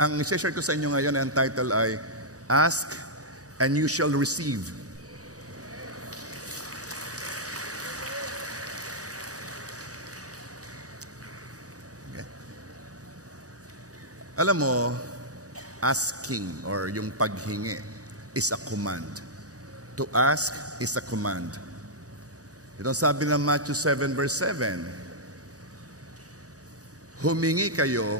ang i-share ko sa inyo ngayon, ang title ay, Ask and You Shall Receive. Okay. Alam mo, asking or yung paghingi is a command. To ask is a command. Ito sabi ng Matthew 7 verse 7, humingi kayo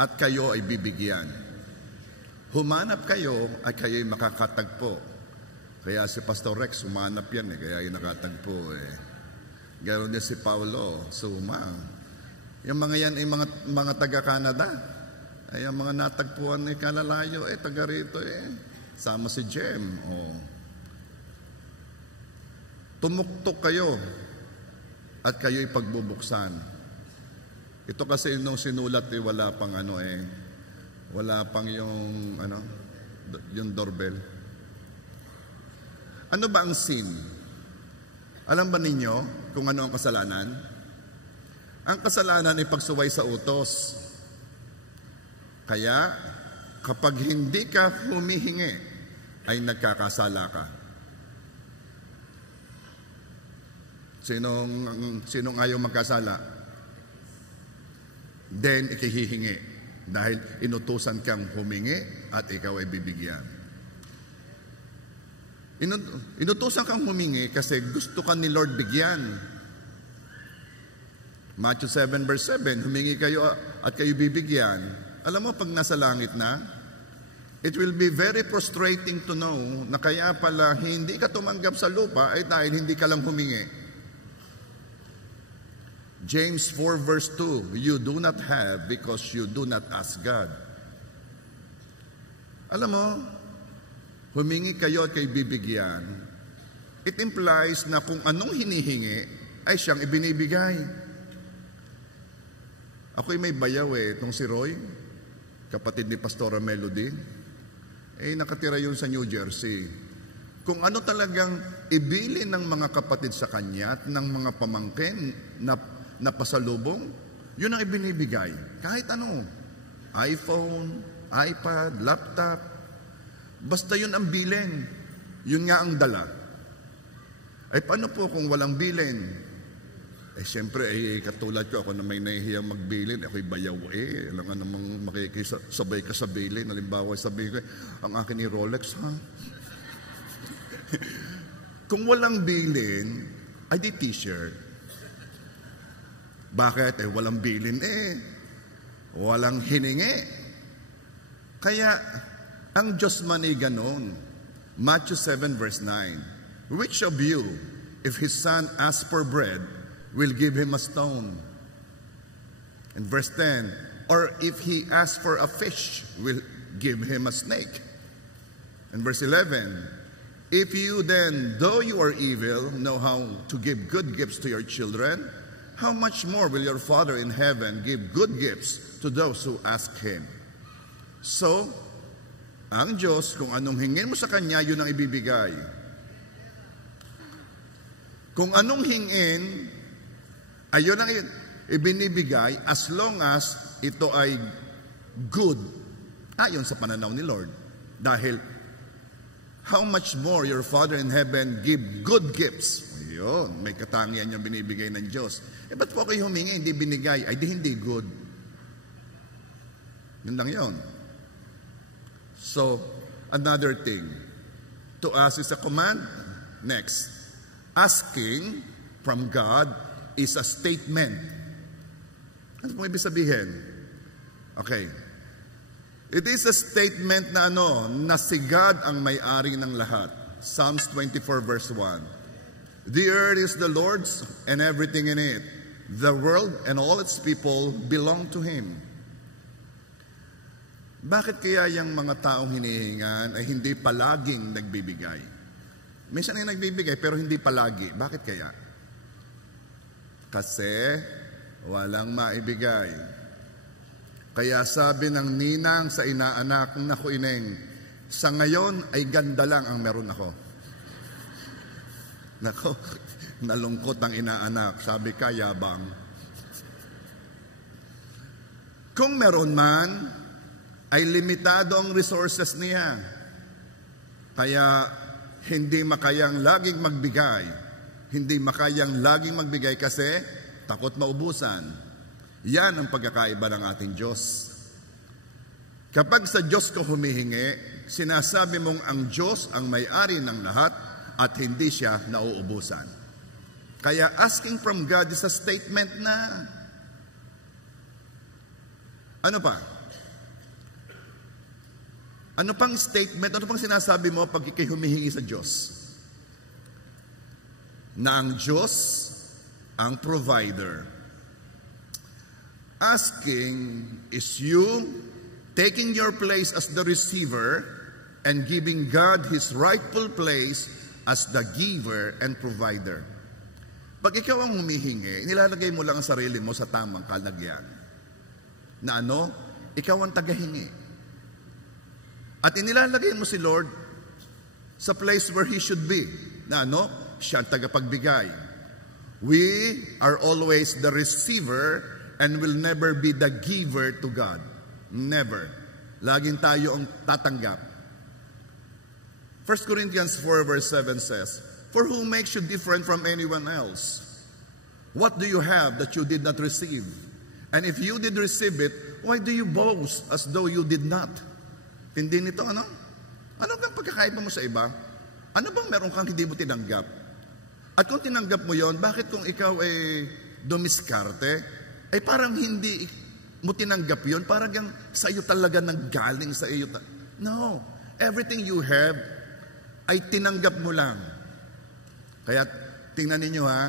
at kayo ay bibigyan. Humanap kayo at kayo'y makakatagpo. Kaya si Pastor Rex, humanap yan kaya yung nakatagpo Ganoon din si Paulo, suma. Yung mga yan ay mga taga-Canada. Ay ang mga natagpuan ni kalalayo, taga rito Sama si Jem, Tumuktok kayo at kayo'y pagbubuksan. Ito kasi nung sinulat wala pang wala pang yung yung doorbell. Ano ba ang sin? Alam ba ninyo kung ano ang kasalanan? Ang kasalanan ay pagsuway sa utos. Kaya kapag hindi ka humihingi ay nagkakasala ka. Sinong ayaw magkasala? Then ikihihingi dahil inutusan kang humingi at ikaw ay bibigyan. Inutusan kang humingi kasi gusto ka ni Lord bigyan. Matthew 7 verse 7, humingi kayo at kayo bibigyan. Alam mo, pag nasa langit na, it will be very frustrating to know na kaya pala hindi ka tumanggap sa lupa ay dahil hindi ka lang humingi. James 4 verse 2, you do not have because you do not ask God. Alam mo, humingi kayo at kayo bibigyan. It implies na kung anong hinihingi ay siyang ibinibigay. Ako'y may bayaw itong si Roy, kapatid ni Pastora Melody. Nakatira yun sa New Jersey. Kung ano talagang ibili ng mga kapatid sa kanya at ng mga pamangkin na pasalubong, yun ang ibinibigay. Kahit ano. iPhone, iPad, laptop. Basta yun ang bilin. Yun nga ang dala. Ay paano po kung walang bilin? Siyempre, katulad ko, ako na may nahihiyang magbilin. Ako'y bayaw alam nga namang makikisabay ka sa bilin. Halimbawa, sabihin ko, ang akin ni Rolex, ha? Kung walang bilin, ay di t-shirt. Bakit? Walang bilin walang hiningi. Kaya, ang Diyos man ay ganon. Matthew 7 verse 9, which of you, if his son asks for bread, will give him a stone? And verse 10, or if he asks for a fish, will give him a snake? And verse 11, if you then, though you are evil, know how to give good gifts to your children, how much more will your Father in heaven give good gifts to those who ask Him? So, ang Diyos, kung anong hingin mo sa Kanya, yun ang ibibigay. Kung anong hingin, ayun ang ibinibigay as long as ito ay good, ayon sa pananaw ni Lord. Dahil, how much more your Father in heaven give good gifts? Yun, may katangian yung binibigay ng Diyos. Ba't po kayo humingi, hindi binigay? Ay, hindi good. Yun lang yun. So, another thing. To ask is a command. Next. Asking from God is a statement. Ano pong ibig sabihin? Okay. It is a statement na na si God ang may-ari ng lahat. Psalms 24 verse 1. The earth is the Lord's and everything in it. The world and all its people belong to Him. Bakit kaya yung mga taong hinihingan ay hindi palaging nagbibigay? Minsan ay nagbibigay pero hindi palagi. Bakit kaya? Kasi walang maibigay. Kaya sabi ng ninang sa inaanak, naku ineng, sa ngayon ay ganda lang ang meron ako. Nako, nalungkot ang inaanak. Sabi ka, yabang. Kung meron man, ay limitado ang resources niya. Kaya hindi makayang laging magbigay. Hindi makayang laging magbigay kasi takot maubusan. Yan ang pagkakaiba ng ating Diyos. Kapag sa Diyos ko humihingi, sinasabi mong ang Diyos ang may-ari ng lahat at hindi siya nauubusan. Kaya asking from God is a statement na ano pa? Ano pang statement, ano pang sinasabi mo pag ikay humihingi sa Diyos? Na ang Diyos ang provider. Asking is you taking your place as the receiver and giving God His rightful place as the giver and provider. Pag ikaw ang humihingi, nilalagay mo lang ang sarili mo sa tamang kalagyan. Na ano? Ikaw ang tagahingi. At inilalagay mo si Lord sa place where He should be. Na ano? Siya ang tagapagbigay. We are always the receiver and will never be the giver to God. Never. Laging tayo ang tatanggap. 1 Corinthians 4 verse 7 says, "For who makes you different from anyone else? What do you have that you did not receive? And if you did receive it, why do you boast as though you did not?" Tindi nito, ano? Ano kang pagkakaiba mo sa iba? Ano bang meron kang hindi mo tinanggap? At kung tinanggap mo yon, bakit kung ikaw ay dumiskarte, ay parang hindi mo tinanggap yon, parang yung sa iyo talaga nanggaling sa iyo. No. Everything you have ay tinanggap mo lang. Kaya tingnan ninyo ha,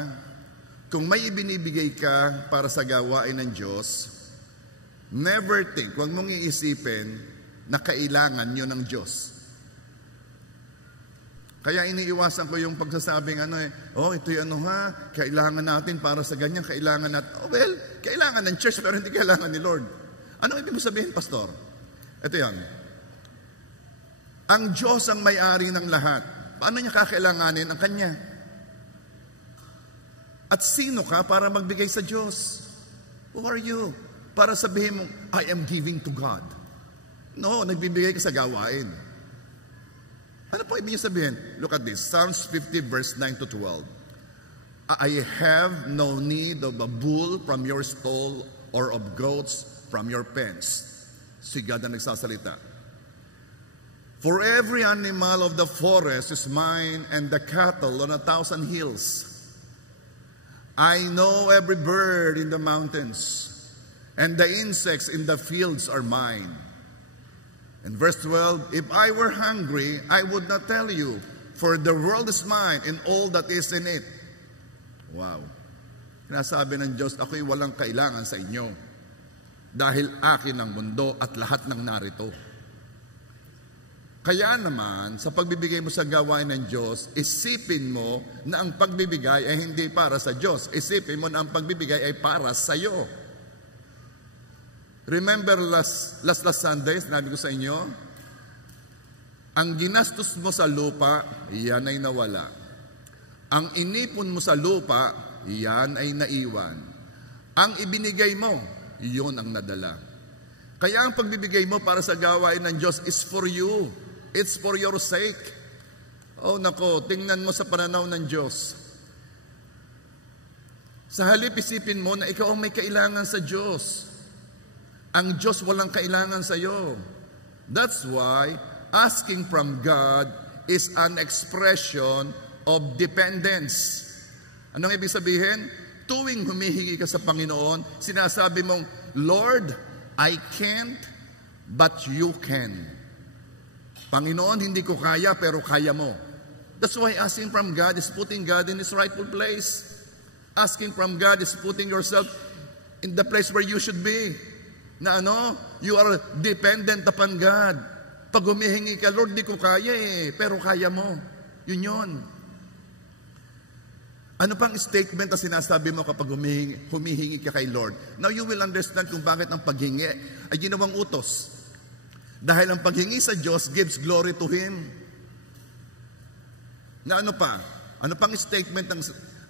kung may ibinibigay ka para sa gawain ng Diyos, never think, huwag mong iisipin na kailangan nyo ng Diyos. Kaya iniiwasan ko yung pagsasabing ito'y kailangan natin para sa ganyan, kailangan natin. Well, kailangan ng church pero hindi kailangan ni Lord. Anong ibig mo sabihin, Pastor? Ito yan. Ang Diyos ang may-ari ng lahat. Paano niya kakailanganin ang Kanya? At sino ka para magbigay sa Diyos? Who are you? Para sabihin mo, I am giving to God. No, nagbibigay ka sa gawain. Ano po ibig sabihin? Look at this, Psalms 50 verse 9 to 12. I have no need of a bull from your stall or of goats from your pens. Si God ang nagsasalita. For every animal of the forest is mine and the cattle on 1,000 hills. I know every bird in the mountains and the insects in the fields are mine. And verse 12, if I were hungry, I would not tell you, for the world is mine and all that is in it. Wow. Sinasabi ng Diyos, ako'y walang kailangan sa inyo dahil akin ang mundo at lahat ng narito. Kaya naman, sa pagbibigay mo sa gawain ng Diyos, isipin mo na ang pagbibigay ay hindi para sa Diyos. Isipin mo na ang pagbibigay ay para sa iyo. Remember last Sunday, sinabi ko sa inyo, ang ginastos mo sa lupa, yan ay nawala. Ang inipon mo sa lupa, yan ay naiwan. Ang ibinigay mo, yun ang nadala. Kaya ang pagbibigay mo para sa gawain ng Diyos is for you. It's for your sake. Oh nako, tingnan mo sa pananaw ng Diyos. Sa halip isipin mo na ikaw ang may kailangan sa Diyos. Ang Diyos walang kailangan sa iyo. That's why asking from God is an expression of dependence. Anong ibig sabihin? Tuwing humihingi ka sa Panginoon, sinasabi mong, Lord, I can't, but you can. Panginoon, hindi ko kaya, pero kaya mo. That's why asking from God is putting God in His rightful place. Asking from God is putting yourself in the place where you should be. Na you are dependent upon God. Pag humihingi ka, Lord, di ko kaya pero kaya mo. Yun. Ano pang statement na sinasabi mo kapag humihingi ka kay Lord? Now you will understand kung bakit ang paghingi ay ginawang utos. Dahil ang paghingi sa Diyos gives glory to Him. Na ano pa? Ano pang statement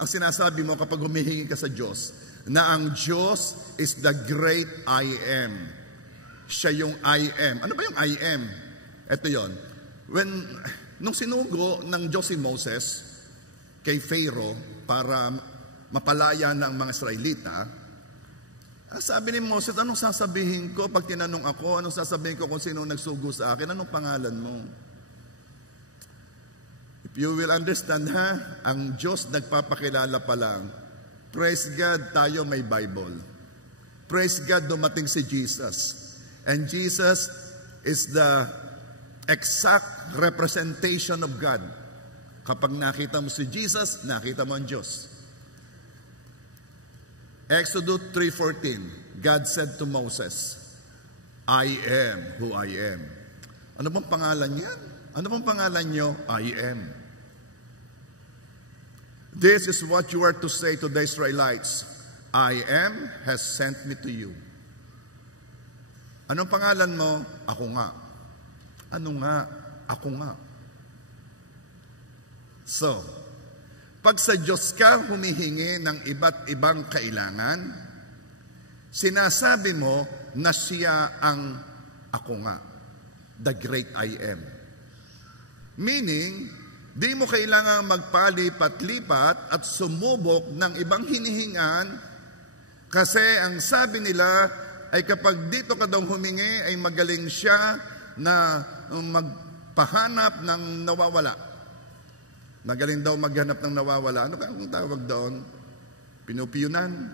ang sinasabi mo kapag humihingi ka sa Diyos? Na ang Diyos is the great I am. Siya yung I am. Ano ba yung I am? Ito yon. Nung sinugo ng Diyos si Moses kay Pharaoh para mapalaya ng mga Israelita, sabi ni Moses, anong sasabihin ko pag tinanong ako? Anong sasabihin ko kung sino nagsugo sa akin? Anong pangalan mo? If you will understand, ang Diyos nagpapakilala pa lang. Praise God, tayo may Bible. Praise God, dumating si Jesus. And Jesus is the exact representation of God. Kapag nakita mo si Jesus, nakita mo ang Diyos. Exodus 3:14, God said to Moses, I am who I am. Ano bang pangalan niyan? Ano bang pangalan niyo? I am. This is what you are to say to the Israelites. I am has sent me to you. Anong pangalan mo? Ako nga. Ano nga? Ako nga. So, pag sa Diyos ka humihingi ng iba't ibang kailangan, sinasabi mo na siya ang ako nga, the great I am. Meaning, di mo kailangan magpalipat-lipat at sumubok ng ibang hinihingan kasi ang sabi nila ay kapag dito ka daw humingi ay magaling siya na magpahanap ng nawawala. Magaling daw maghanap ng nawawala. Ano kang tawag doon? Pinupiyunan.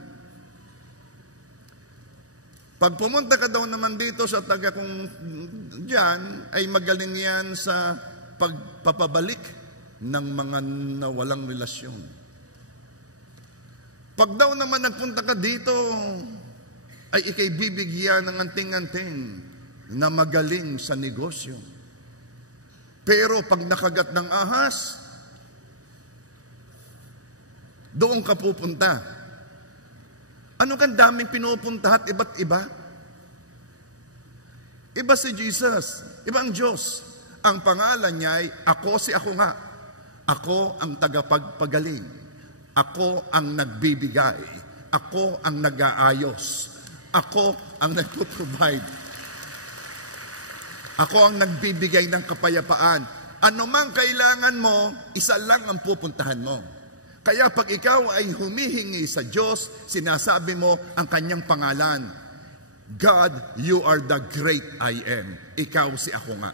Pag pumunta ka daw naman dito sa taga kung diyan, ay magaling yan sa pagpapabalik ng mga nawalang relasyon. Pag daw naman nagpunta ka dito, ay ikay bibigyan ng anting-anting na magaling sa negosyo. Pero pag nakagat ng ahas, doon ka pupunta. Ano kang daming pinupunta at iba't iba? Iba si Jesus, ibang Diyos. Ang pangalan niya ay ako si ako nga. Ako ang tagapagpagaling. Ako ang nagbibigay. Ako ang nag-aayos. Ako ang nagpo-provide. Ako ang nagbibigay ng kapayapaan. Ano mang kailangan mo, isa lang ang pupuntahan mo. Kaya pag ikaw ay humihingi sa Diyos, sinasabi mo ang kanyang pangalan. God, you are the great I am. Ikaw si ako nga.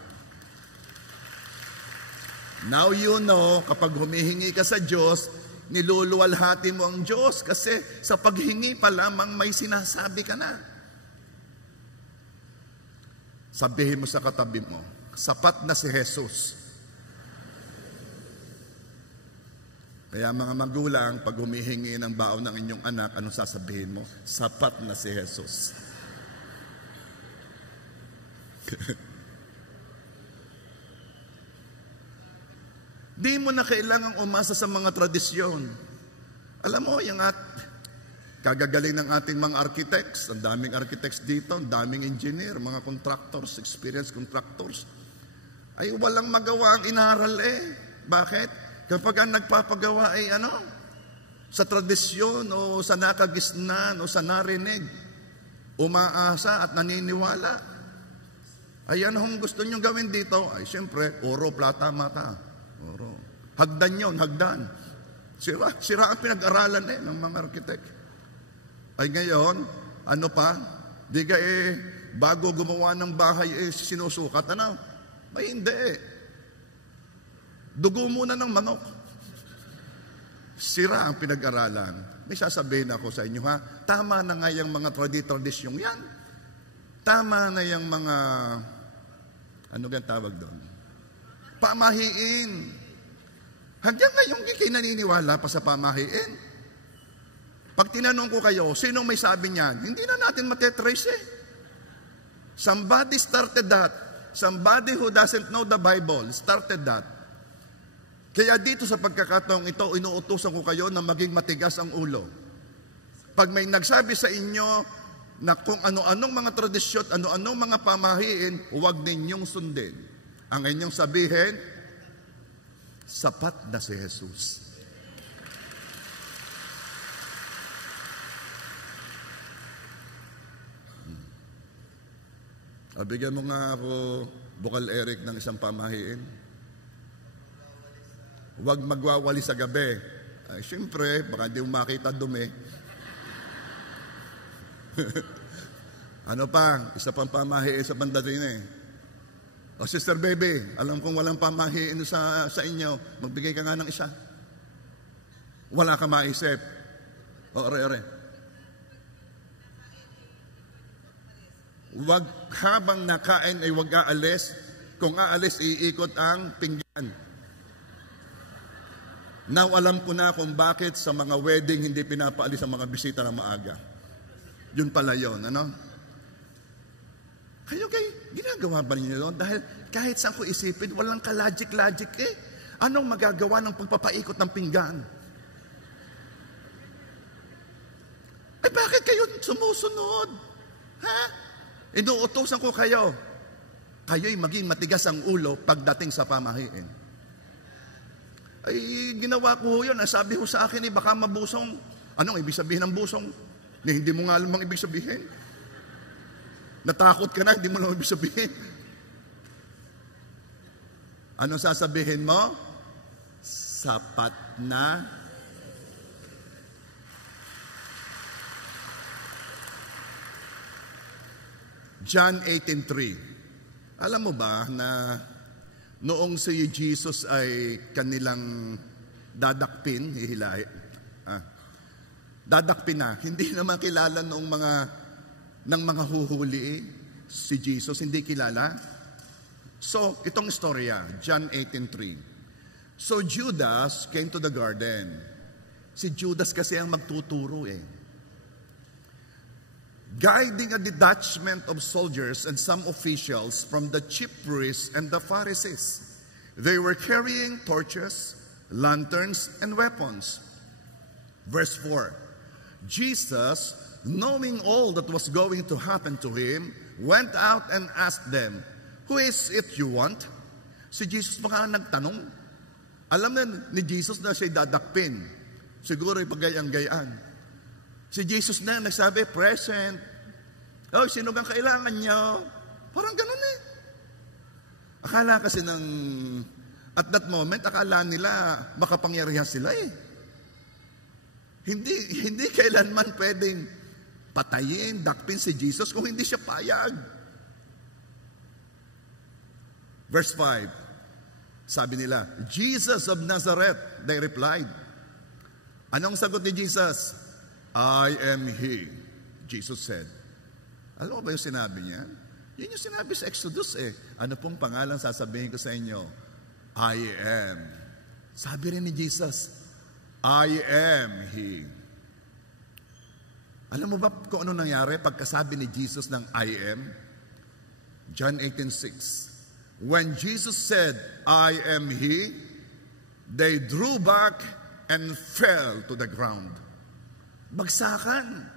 Now you know, kapag humihingi ka sa Diyos, niluluwalhati mo ang Diyos kasi sa paghingi pa lamang may sinasabi ka na. Sabihin mo sa katabi mo, sapat na si Jesus. Kaya mga magulang, pag humihingi ng baon ng inyong anak, anong sasabihin mo? Sapat na si Jesus. Di mo na kailangang umasa sa mga tradisyon. Alam mo, yung kagagaling ng ating mga architects, ang daming architects dito, ang daming engineer, mga contractors, experienced contractors, ay walang magawa ang inaral eh. Bakit? Kapag ang nagpapagawa ay sa tradisyon o sa nakagisnan o sa narinig, umaasa at naniniwala. Ay ano kung gusto nyo gawin dito? Ay siyempre, oro, plata, mata. Oro. Hagdan yun, hagdan. Sira ang pinag-aralan ng mga arkitek. Ay ngayon, ano pa? Di ka bago gumawa ng bahay sinusukat, Ay hindi Dugo muna ng manok. Sira ang pinag-aralan. May sasabihin ako sa inyo, tama na nga yung mga tradisyong yan. Tama na yung mga, ano gan tawag doon? Pamahiin. Hanggang ngayon kayo naniniwala pa sa pamahiin. Pag tinanong ko kayo, sinong may sabi niyan? Hindi na natin matetrace Somebody started that. Somebody who doesn't know the Bible started that. Kaya dito sa pagkakataong ito, inuutusan ko kayo na maging matigas ang ulo. Pag may nagsabi sa inyo na kung ano-anong mga tradisyon, ano-anong mga pamahiin, huwag ninyong sundin. Ang inyong sabihin, sapat na si Jesus. Bigyan mo nga ako, Bukal Eric, ng isang pamahiin. Huwag magwawali sa gabi. Ay, siyempre, baka di mo makita dumi. Ano pa? Isa pang pamahiin sa bandarin eh. O Sister Baby, alam kong walang pamahiin sa inyo. Magbigay ka nga ng isa. Wala ka maisip. O, ore. Huwag habang nakain ay huwag aalis. Kung aalis, iikot ang pinggan. Now, alam ko na kung bakit sa mga wedding hindi pinapaalis ang mga bisita na maaga. Yun pala yun, ano? Kayo, ginagawa ba ninyo yun? Dahil kahit saan ko isipin, walang ka-logic eh. Anong magagawa ng pagpapaikot ng pinggan? Eh, bakit kayo sumusunod? Ha? Inuutosan ko kayo. Kayo'y maging matigas ang ulo pagdating sa pamahiin. Ay, ginawa ko yun. Sabi ko sa akin, baka mabusong. Anong ibig sabihin ng busong? Hindi mo nga alam ang ibig sabihin. Natakot ka na, hindi mo alam ang ibig sabihin. Anong sasabihin mo? Sapat na. John 18:3. Alam mo ba na noong si Jesus ay kanilang dadakpin, dadakpin na, hindi naman kilala ng mga huhuli si Jesus, hindi kilala. So, itong istorya, John 18:3. So, Judas came to the garden. Si Judas kasi ang magtuturo guiding a detachment of soldiers and some officials from the chief priests and the Pharisees. They were carrying torches, lanterns, and weapons. Verse 4. Jesus, knowing all that was going to happen to him, went out and asked them, "Who is it you want?" Si Jesus baka nagtanong. Alam na ni Jesus na siya'y dadakpin. Siguro ipagayang-gayaan. Si Jesus na nagsabi, "Present." Oh, sino bang kailangan niyo? Parang ganun Akala kasi at that moment, akala nila makapangyarihan sila Hindi kailanman pwedeng patayin, dakpin si Jesus kung hindi siya payag. Verse 5, sabi nila, "Jesus of Nazareth," they replied. Anong sagot ni Jesus? "I am He," Jesus said. Alam mo ba yung sinabi niya? Yun yung sinabi sa Exodus Ano pong pangalan sasabihin ko sa inyo? I am. Sabi rin ni Jesus, I am He. Alam mo ba kung ano nangyari pagkasabi ni Jesus ng I am? John 18:6. When Jesus said, I am He, they drew back and fell to the ground. Bagsakan.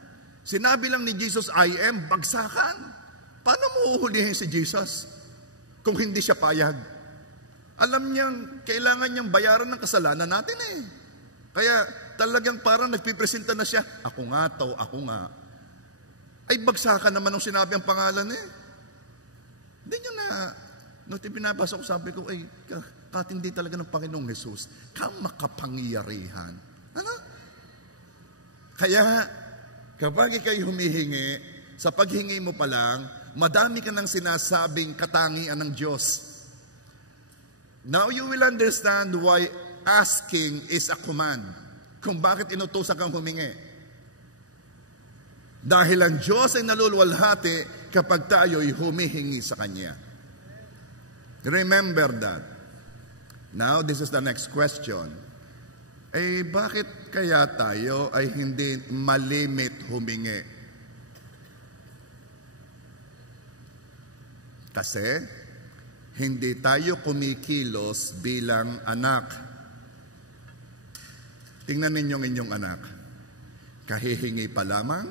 Sinabi lang ni Jesus, I am, bagsakan. Paano mo uhulihin si Jesus kung hindi siya payag? Alam niyang, kailangan niyang bayaran ng kasalanan natin Kaya talagang parang nagpipresenta na siya, ako nga. Ay bagsakan naman nung sinabi ang pangalan Hindi niya nung pinabasa ko, sabi ko, katindi talaga ng Panginoong Jesus, makapangyarihan. Ano? Kaya, kapag ikay humihingi, sa paghingi mo pa lang, madami ka nang sinasabing katangian ng Diyos. Now you will understand why asking is a command. Kung bakit inutusan kang humingi. Dahil ang Diyos ay naluluwalhati kapag tayo'y humihingi sa Kanya. Remember that. Now, this is the next question. Bakit kaya tayo ay hindi malimit humingi? Kasi, hindi tayo kumikilos bilang anak. Tingnan ninyong inyong anak. Kahihingi pa lamang,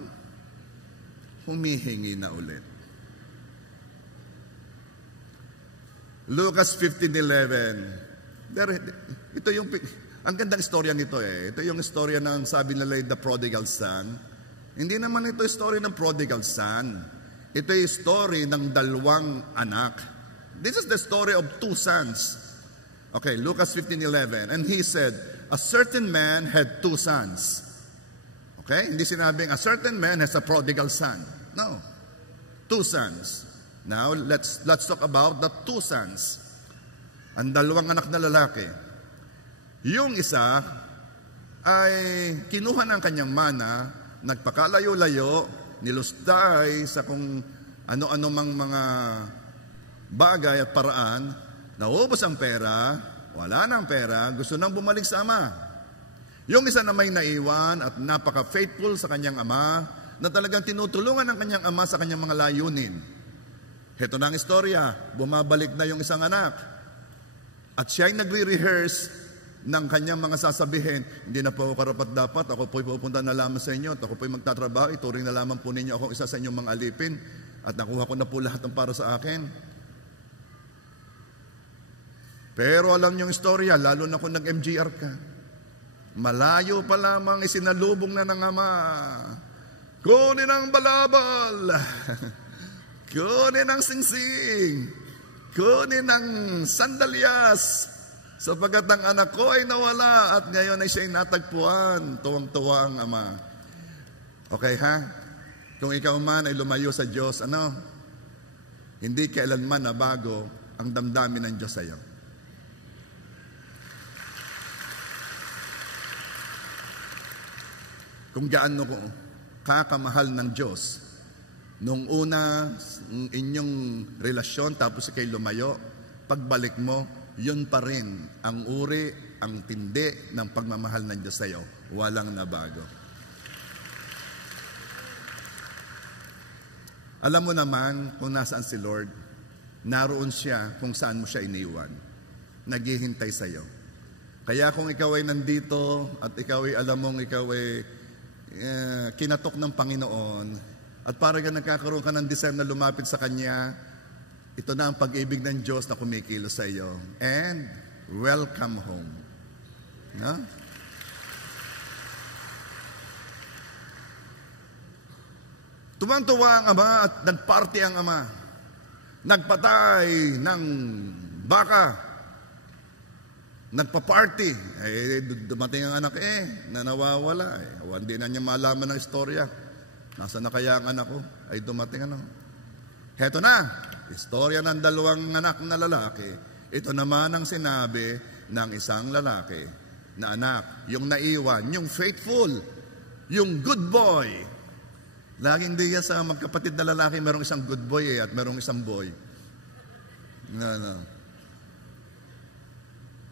humihingi na ulit. Lucas 15:11. Ito yung ang gandang istorya nito Ito yung istorya ng sabi nila the prodigal son. Hindi naman ito istorya ng prodigal son. ito yung story ng dalawang anak. This is the story of two sons. Okay, Lucas 15:11. And he said, a certain man had two sons. Okay, hindi sinabing a certain man has a prodigal son. No, two sons. Now, let's talk about the two sons. Ang dalawang anak na lalaki. Yung isa ay kinuha ng kanyang mana, nagpakalayo-layo, nilustay sa kung ano-ano mang mga bagay at paraan, naubos ang pera, wala nang pera, gusto nang bumalik sa ama. Yung isa na may naiwan at napaka-faithful sa kanyang ama, na talagang tinutulungan ng kanyang ama sa kanyang mga layunin. Heto na ang istorya, bumabalik na yung isang anak. At siya ay nagre-rehearse ng kanyang mga sasabihin, hindi na po ako karapat-dapat, ako po'y pupunta na lamang sa inyo, at ako po'y magtatrabaho, ituring na lamang po ninyo akong isa sa inyong mga alipin, at nakuha ko na po lahat ng para sa akin. Pero alam niyong istorya, lalo na kung nag-MGR ka, malayo pa lamang isinalubong na ng ama, kunin ang balabal, kunin ang singsing, kunin ang sandalyas, sapagat ang anak ko ay nawala at ngayon ay siya'y natagpuan. Tuwang-tuwa ang ama. Okay ha? Kung ikaw man ay lumayo sa Diyos, hindi kailanman nabago ang damdamin ng Diyos sa iyo. Kung gaano ko kakamahal ng Diyos, nung una, inyong relasyon, tapos ikay lumayo, pagbalik mo, yun pa rin ang uri, ang tindi ng pagmamahal ng Diyos sa iyo. Walang nabago. Alam mo naman kung nasaan si Lord, naroon siya kung saan mo siya iniwan. Naghihintay sa iyo. Kaya kung ikaw ay nandito at ikaw ay alam mong ikaw ay kinatok ng Panginoon at parang nagkakaroon ka ng desire na lumapit sa Kanya, ito na ang pag-ibig ng Diyos na kumikilos sa iyo. And welcome home. No? Tuwang-tuwa ang ama at nagparty ang ama. Nagpatay ng baka. Nagpa-party. Dumating ang anak na nawawala. Hindi na niya malaman ng istorya. Nasaan na kaya ang anak ko? Ay dumating Heto na. Istorya ng dalawang anak na lalaki. Ito naman ang sinabi ng isang lalaki na anak, yung naiwan, yung faithful, yung good boy. Laging diya sa magkapatid na lalaki, merong isang good boy at merong isang boy. No.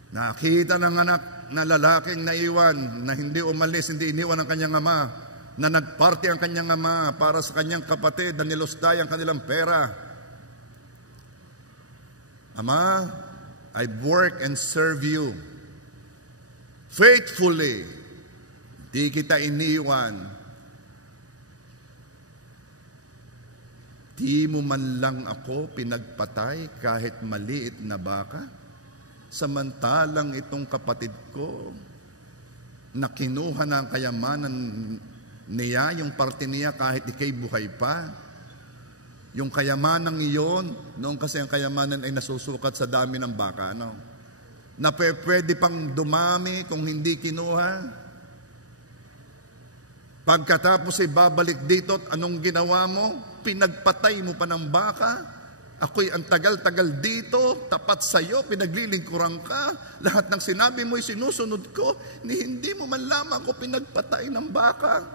Nakita ng anak na lalaking naiwan, na hindi umalis, hindi iniwan ang kanyang ama, na nagparty ang kanyang ama para sa kanyang kapatid na nilustay ang kanilang pera. Ama, I work and serve you faithfully. Di kita iniwan. Di mo man lang ako pinagpatay kahit maliit na baka. Samantalang itong kapatid ko na kinuha ng kayamanan niya, yung parte niya kahit ikay buhay pa. Yung kayamanan iyon, noon kasi ang kayamanan ay nasusukat sa dami ng baka, na pwede pang dumami kung hindi kinuha. Pagkatapos ay babalik dito at anong ginawa mo? Pinagpatay mo pa ng baka. Ako'y ang tagal-tagal dito, tapat sa iyo, pinaglilingkuran ka. Lahat ng sinabi mo ay sinusunod ko, hindi mo man lamang ako pinagpatay ng baka.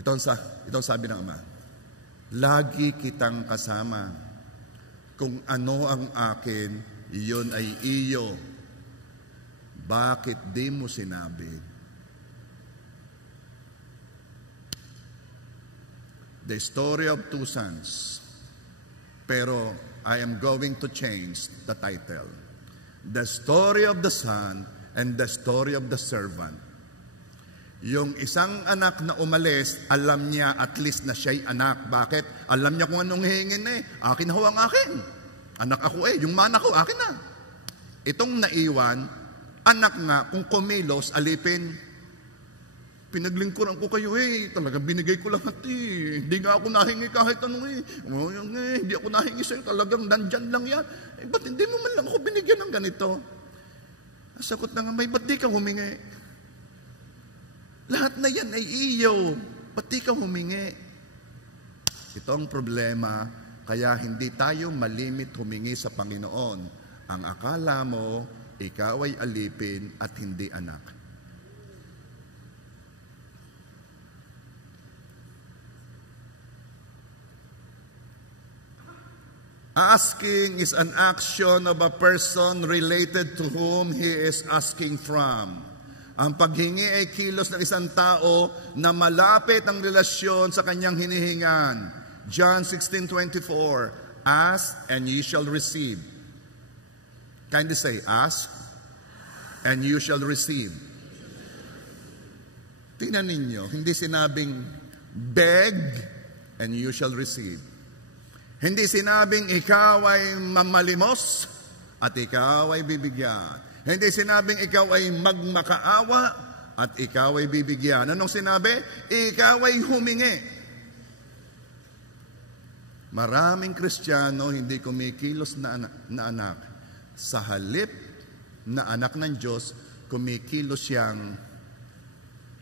Itong sabi ng ama, lagi kitang kasama. Kung ano ang akin, iyon ay iyo. Bakit di mo sinabi? The story of two sons. Pero I am going to change the title. The story of the son and the story of the servant. Yung isang anak na umalis, alam niya at least na siya'y anak. Bakit? Alam niya kung anong hihingin Akin na ho ang akin. Anak ako yung mana ko, akin na. Itong naiwan, anak nga, kung kumilos, alipin. Pinaglingkuran ko kayo talaga binigay ko lahat Hindi nga ako nahingi kahit ano hindi ako nahingi sa'yo, talagang nandyan lang yan. Ba't hindi mo man lang ako binigyan ng ganito? Sagot na nga, ba't di ka humingi? Lahat na yan ay iyo. Ba't di ka humingi? Ito ang problema, kaya hindi tayo malimit humingi sa Panginoon. Ang akala mo, ikaw ay alipin at hindi anak. Asking is an action of a person related to whom he is asking from. Ang paghingi ay kilos ng isang tao na malapit ang relasyon sa kanyang hinihingan. John 16:24, ask and ye shall receive. Kindly say, ask and you shall receive. Tingnan ninyo, hindi sinabing beg and you shall receive. Hindi sinabing ikaw ay mamalimos at ikaw ay bibigyan. Hindi sinabing ikaw ay magmakaawa at ikaw ay bibigyan. Anong sinabi? Ikaw ay humingi. Maraming Kristiyano hindi kumikilos na anak. Sa halip na anak ng Diyos, kumikilos siyang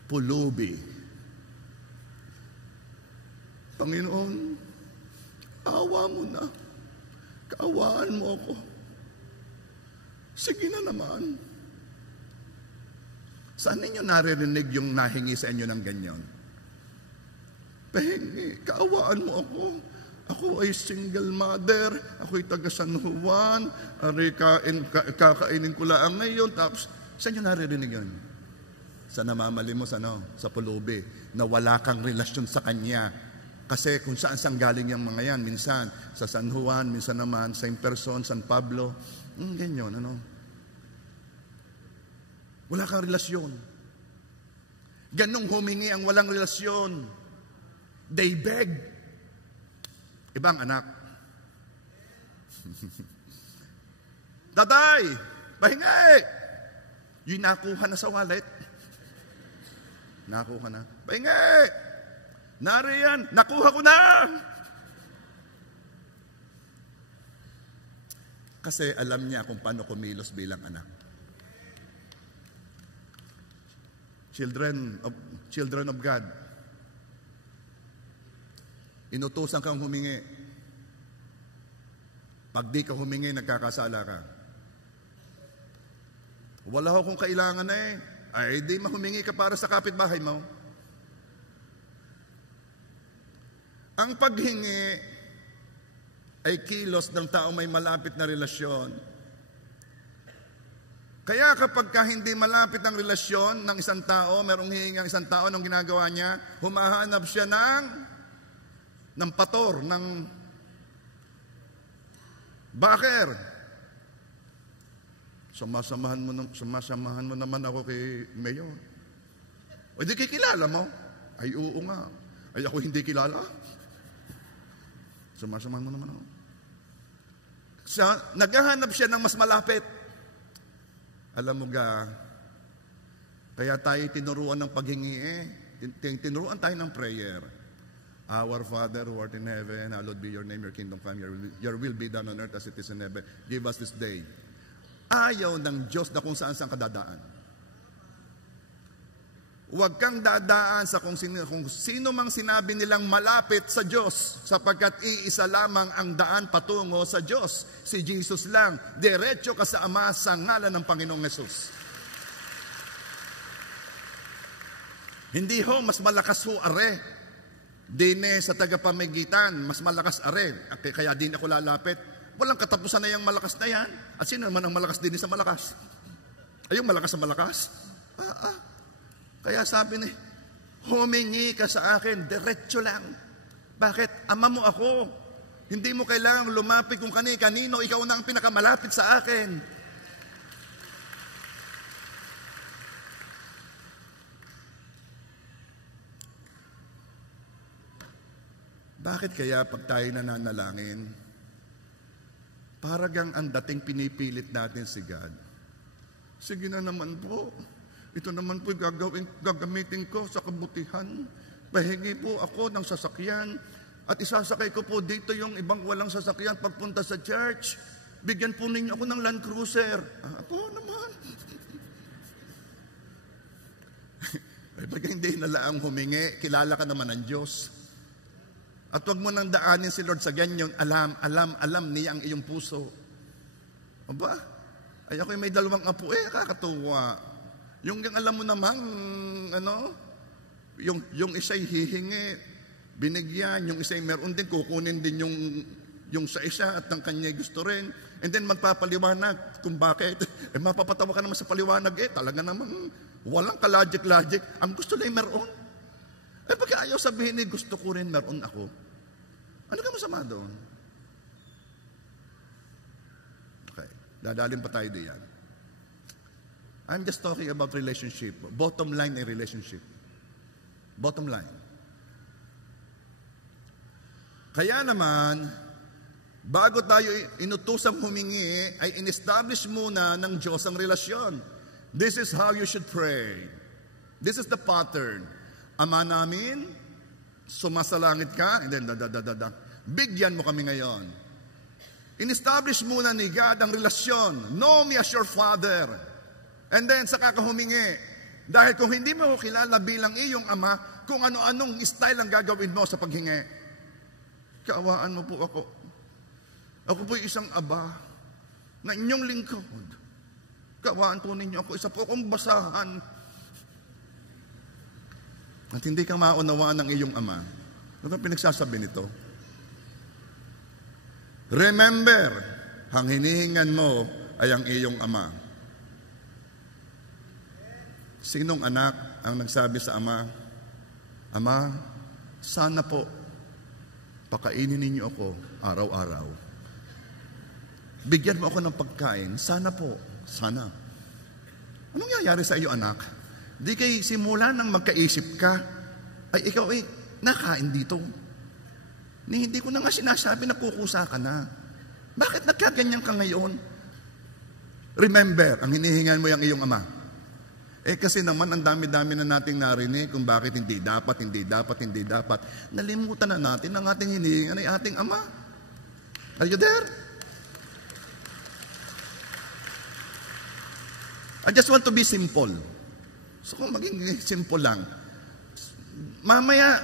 pulubi. Panginoon, awa mo na. Kaawaan mo ako. Sige na naman. Saan ninyo naririnig yung nahingi sa inyo ng ganyan? Pahingi, kaawaan mo ako. Ako ay single mother. Ako'y taga San Juan. Kakainin ko lang ngayon. Tapos, saan nyo naririnig yun? Sa namamalimos, sa pulubi, na wala kang relasyon sa Kanya. Kasi kung saan galing yung mga yan, minsan sa San Juan, minsan naman sa Imperson, San Pablo, ganyan, Wala kang relasyon. Ganong humingi ang walang relasyon. They beg. Ibang anak. Tatay, pahingi! Yung nakuha na sa wallet. Nakuha na. Pahingi! Nariyan, nakuha ko na! Kasi alam niya kung paano kumilos bilang anak. Children of God. Inutusan kang humingi. Pag di ka humingi, nagkakasala ka. Wala akong kailangan ay di mahumingi ka para sa kapitbahay mo. Ang paghingi ay kilos ng tao may malapit na relasyon. Kaya kapag hindi malapit ang relasyon ng isang tao, merong hihingi ang isang tao, nung ginagawa niya, humahanap siya ng pator, ng baker. Sumasamahan mo naman ako kay Mayor. O di kikilala mo? Ay oo nga. Ay ako hindi kilala. Sumasamahan mo naman ako. Naghahanap siya ng mas malapit. Alam mo kaya tayo tinuruan ng paghingi tinuruan tayo ng prayer. Our Father who art in heaven, hallowed be your name, your kingdom come, your will be done on earth as it is in heaven. Give us this day. Ayaw ng Diyos na kung saan kadadaan. Huwag kang dadaan sa kung sino mang sinabi nilang malapit sa Diyos, sapagkat iisa lamang ang daan patungo sa Diyos. Si Jesus lang. Diretso ka sa Ama sa ngalan ng Panginoong Hesus. Hindi mas malakas are. Dine sa tagapamagitan, mas malakas are. Kaya din ako lalapit. Walang katapusan na yung malakas na yan. At sino naman ang malakas din sa malakas? Ay, yung malakas sa malakas? Kaya sabi ni, humingi ka sa akin, diretso lang. Bakit? Ama mo ako. Hindi mo kailangang lumapit kung kanino, ikaw na ang pinakamalapit sa akin. Bakit kaya pag tayo nananalangin, paragang ang dating pinipilit natin si God? Sige na naman po. ito naman po gagamitin ko sa kabutihan. Pahingi po ako ng sasakyan at isasakay ko po dito yung ibang walang sasakyan pagpunta sa church. Bigyan po ninyo ako ng Land Cruiser. Ako naman. Ay, pag hindi nalaang humingi, kilala ka naman ng Diyos. At huwag mo nang daanin si Lord sa ganyan, alam niya ang iyong puso. Aba, ay ako'y may 2 apo, kakatuwa. Yung alam mo namang, yung isa'y hihingi, binigyan, yung isa'y meron din, kukunin din yung sa isa at ang kanya'y gusto rin. And then magpapaliwanag kung bakit. Mapapatawa ka naman sa paliwanag, talaga namang walang ka-logic. Ang gusto lang meron. Pagka ayaw sabihin gusto ko rin meron ako. Ano ka masama doon? Okay, dadalim pa tayo diyan. I'm just talking about relationship. Bottom line ay relationship. Bottom line. Kaya naman, bago tayo inutusang humingi, ay in-establish muna ng Diyos ang relasyon. This is how you should pray. This is the pattern. Ama namin, sumasalangit ka, and then bigyan mo kami ngayon. In-establish muna ni God ang relasyon. Know me as your Father. And then, saka ka humingi. Dahil kung hindi mo ko kilala bilang iyong Ama, kung ano-anong style ang gagawin mo sa paghingi. Kaawaan mo po ako. Ako po isang aba na inyong lingkod. Kaawaan po ninyo ako. Isa po akong basahan. At hindi ka maunawaan ng iyong Ama. Ano ang pinagsasabi nito? Remember, ang hinihingan mo ay ang iyong Ama. Sinong anak ang nagsabi sa Ama, Ama, sana po, pakainin ninyo ako araw-araw. Bigyan mo ako ng pagkain, sana po, sana. Anong nangyayari sa iyo, anak? Di kay simula nang magkaisip ka, ay ikaw ay nakain dito. Hindi ko na nga sinasabi na kukusa ka na. Bakit nagkaganyan ka ngayon? Remember, ang hinihingan mo yung iyong Ama. Kasi naman ang dami-dami na nating narinig kung bakit hindi dapat. Nalimutan na natin ang ating hinihingan ay ating Ama. Are you there? I just want to be simple. So kung maging simple lang, mamaya,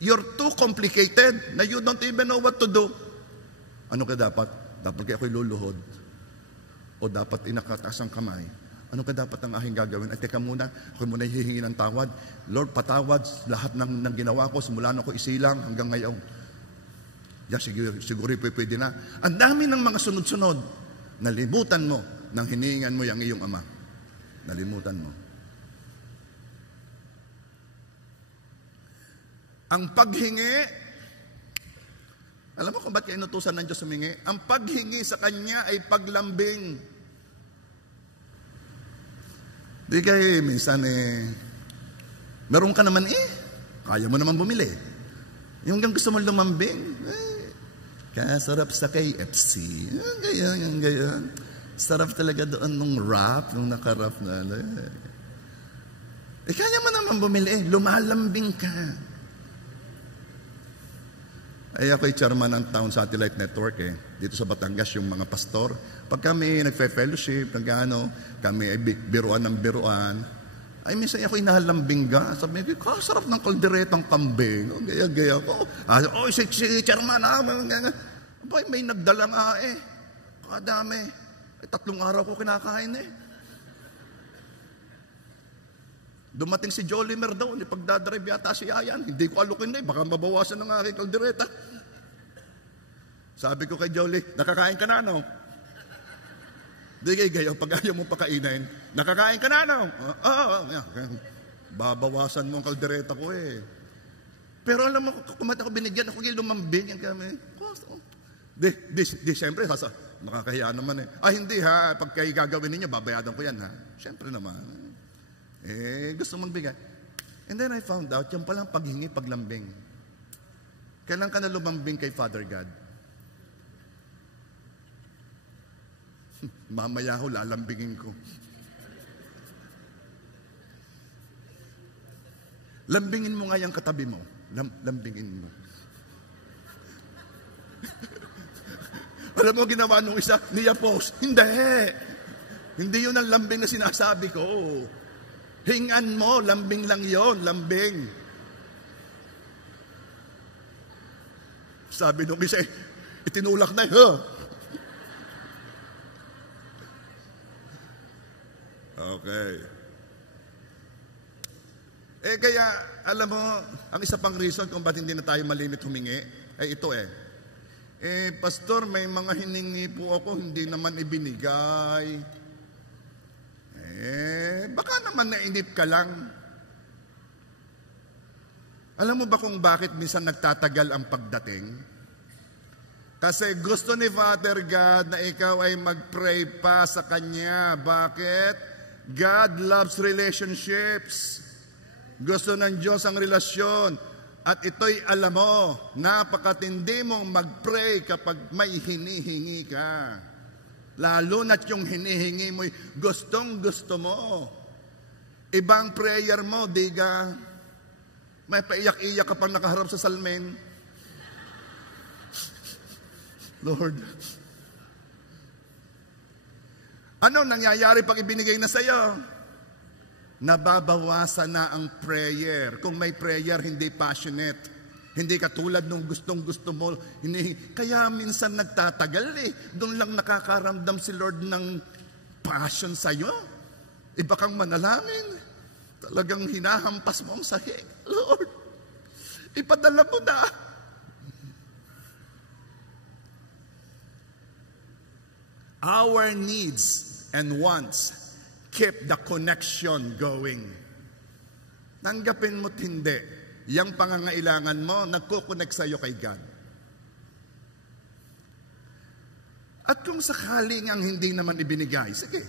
you're too complicated na you don't even know what to do. Ano ka dapat? Dapat kaya ako'y luluhod? O dapat inakataas ang kamay? Ano ka dapat ang aking gagawin? At teka muna, ako muna hihingi ng tawad. Lord, patawad lahat ng ginawa ko, simula na ako isilang hanggang ngayon. Yan, siguro pwede na. Ang dami ng mga sunod-sunod. Nalimutan mo nang hinihingan mo yung iyong Ama. Nalimutan mo. Ang paghingi, alam mo kung ba't kaya inutusan ng Diyos humingi? Ang paghingi sa Kanya ay paglambing. Di kaya minsan meron ka naman kaya mo naman bumili. Yung gusto mo lumambing, kasarap sa KFC. Ganyan. Sarap talaga doon nung wrap, nung naka-wrap na. Kaya mo naman bumili, lumalambing ka. Ay ako'y chairman ng Town Satellite Network dito sa Batangas, yung mga pastor. Pag kami nagfe-fellowship, kami ay biruan ng biruan, ay minsan ako'y nahalambing ka. Sabi ko, kasarap ng kalderetang kambing. Gaya-gaya ko. Si chairman, abay, may nagdala nga kadami. 3 araw ko kinakain Dumating si Jolimer daw, pagdadrive yata si Ayan, hindi ko alukin baka mabawasan ng aking kaldereta. Sabi ko kay Jolie, nakakain ka na, no? Di kay gayo, pag ayaw mo pakainin, nakakain ka na, no? Babawasan mo ang kaldereta ko Pero alam mo, kumat ako binigyan, ako lumambing yan kami. Siyempre, nakakahiya naman hindi ha, pag kayo gagawin ninyo, babayadan ko yan ha. Siyempre naman. Gusto magbigay. And then I found out, yung palang paghingi, paglambing. Kailan ka na lumambing kay Father God? Mamaya ho, lalambingin ko. Lambingin mo nga yung katabi mo. Lambingin mo. Alam mo, ginawa nung isa, niyapos. Hindi. Hindi yun ang lambing na sinasabi ko. Hingan mo, lambing lang yon, lambing. Sabi nung isa, itinulak na yun. Okay. Kaya, alam mo, ang isa pang reason kung ba't hindi na tayo malimit humingi, ay ito Pastor, may mga hiningi po ako, hindi naman ibinigay. Baka naman nainip ka lang. Alam mo ba kung bakit minsan nagtatagal ang pagdating? Kasi gusto ni Father God na ikaw ay mag-pray pa sa Kanya. Bakit? God loves relationships. Gusto ng Diyos ang relasyon. At ito'y alam mo, napakatindi mong mag-pray kapag may hinihingi ka. Lalo na't yung hinihingi mo'y gustong gusto mo. Ibang prayer mo, diga, may paiyak-iyak ka pang nakaharap sa salmen. Lord, ano nangyayari pag ibinigay na sa'yo? Nababawasan na ang prayer. Kung may prayer, hindi passionate. Hindi katulad nung gustong-gusto mo. Kaya minsan nagtatagal Doon lang nakakaramdam si Lord ng passion sa'yo. Iba kang manalangin. Talagang hinahampas mo ang sahig. Lord, ipadala mo na. Our needs and wants keep the connection going. Tanggapin mo't hindi. Yang pangangailangan mo, nagko-connect sa'yo kay God. At kung sakaling ang hindi naman ibinigay, sige.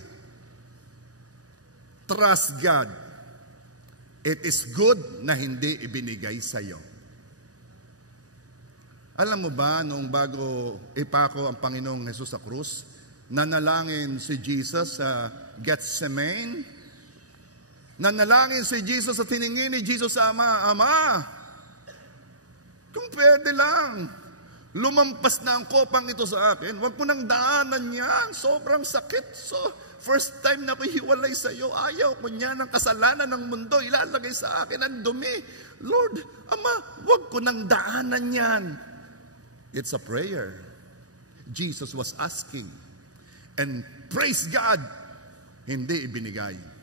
Trust God. It is good na hindi ibinigay sa'yo. Alam mo ba, noong bago ipako ang Panginoong Jesus sa krus, nanalangin si Jesus sa Gethsemane. Nanalangin si Jesus at hiningi ni Jesus sa Ama, Ama, kung pwede lang, lumampas na ang kopang ito sa akin. Huwag mo nang daanan yan. Sobrang sakit. So, first time na ako hiwalay sa iyo. Ayaw ko niya ng kasalanan ng mundo. Ilalagay sa akin ang dumi. Lord, Ama, huwag ko nang daanan yan. It's a prayer. Jesus was asking. And praise God, hindi ibinigay.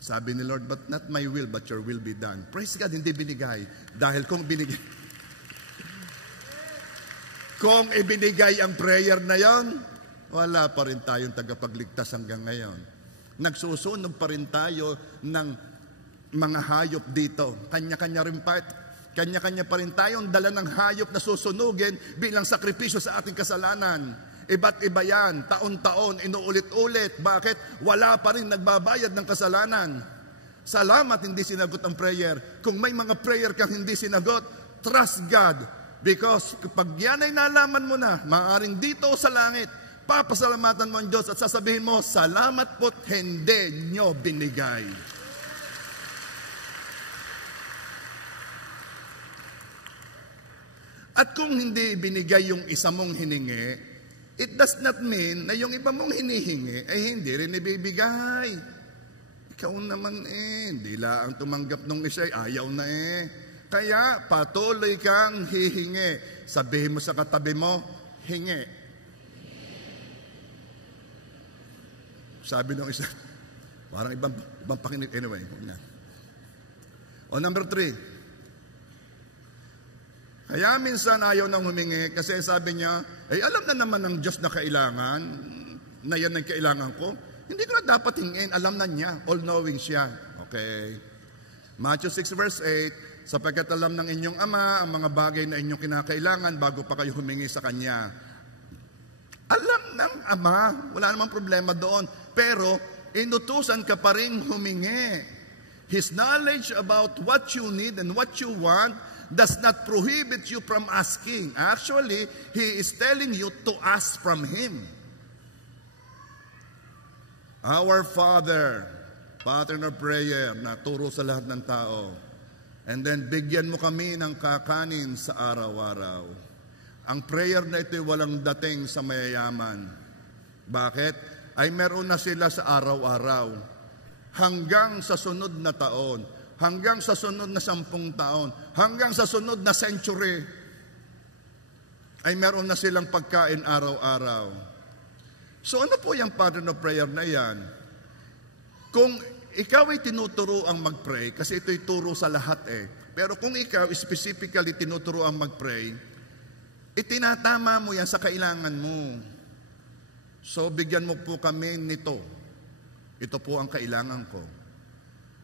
Sabi ni Lord, but not my will, but your will be done. Praise God, hindi binigay. Dahil kung binigay, kung ibinigay ang prayer na yon, wala pa rin tayong tagapagligtas hanggang ngayon. Nagsusunog pa rin tayo ng mga hayop dito. Kanya-kanya rin pa. Kanya-kanya pa rin tayong dala ng hayop na susunugin bilang sakripisyo sa ating kasalanan. Iba't iba yan, taon-taon, inuulit-ulit. Bakit? Wala pa rin nagbabayad ng kasalanan. Salamat hindi sinagot ang prayer. Kung may mga prayer kang hindi sinagot, trust God. Because kapag yan ay nalaman mo na, maaaring dito sa langit, papasalamatan mo ang Diyos at sasabihin mo, salamat po't hindi nyo binigay. At kung hindi binigay yung isa mong hiningi, it does not mean na yung iba mong hinihingi ay hindi rin ibibigay. Ikaw naman hindi lang tumanggap nung isa ay ayaw na Kaya patuloy kang hihingi. Sabihin mo sa katabi mo, hingi. Sabi nung isa, parang ibang pakinig. Anyway, huwag na. O number 3. Kaya minsan ayaw nang humingi kasi sabi niya, ay alam na naman ng Diyos na kailangan, na yan ang kailangan ko. Hindi ko na dapat hingin, alam na niya, all-knowing siya. Okay. Matthew 6 verse 8, sapagkat alam ng inyong Ama ang mga bagay na inyong kinakailangan bago pa kayo humingi sa Kanya. Alam ng Ama, wala namang problema doon, pero inutusan ka pa rin humingi. His knowledge about what you need and what you want does not prohibit you from asking. Actually, He is telling you to ask from Him. Our Father, pattern of prayer na turo sa lahat ng tao. And then, bigyan mo kami ng kakanin sa araw-araw. Ang prayer na ito walang dating sa mayayaman. Bakit? Ay meron na sila sa araw-araw. Hanggang sa sunod na taon, hanggang sa sunod na 10 taon, hanggang sa sunod na century, ay meron na silang pagkain araw-araw. So ano po yung pattern of prayer na yan? Kung ikaw ay tinuturo ang mag-pray, kasi ito'y turo sa lahat pero kung ikaw specifically tinuturo ang mag-pray, itinatama mo yan sa kailangan mo. So bigyan mo po kami nito. Ito po ang kailangan ko.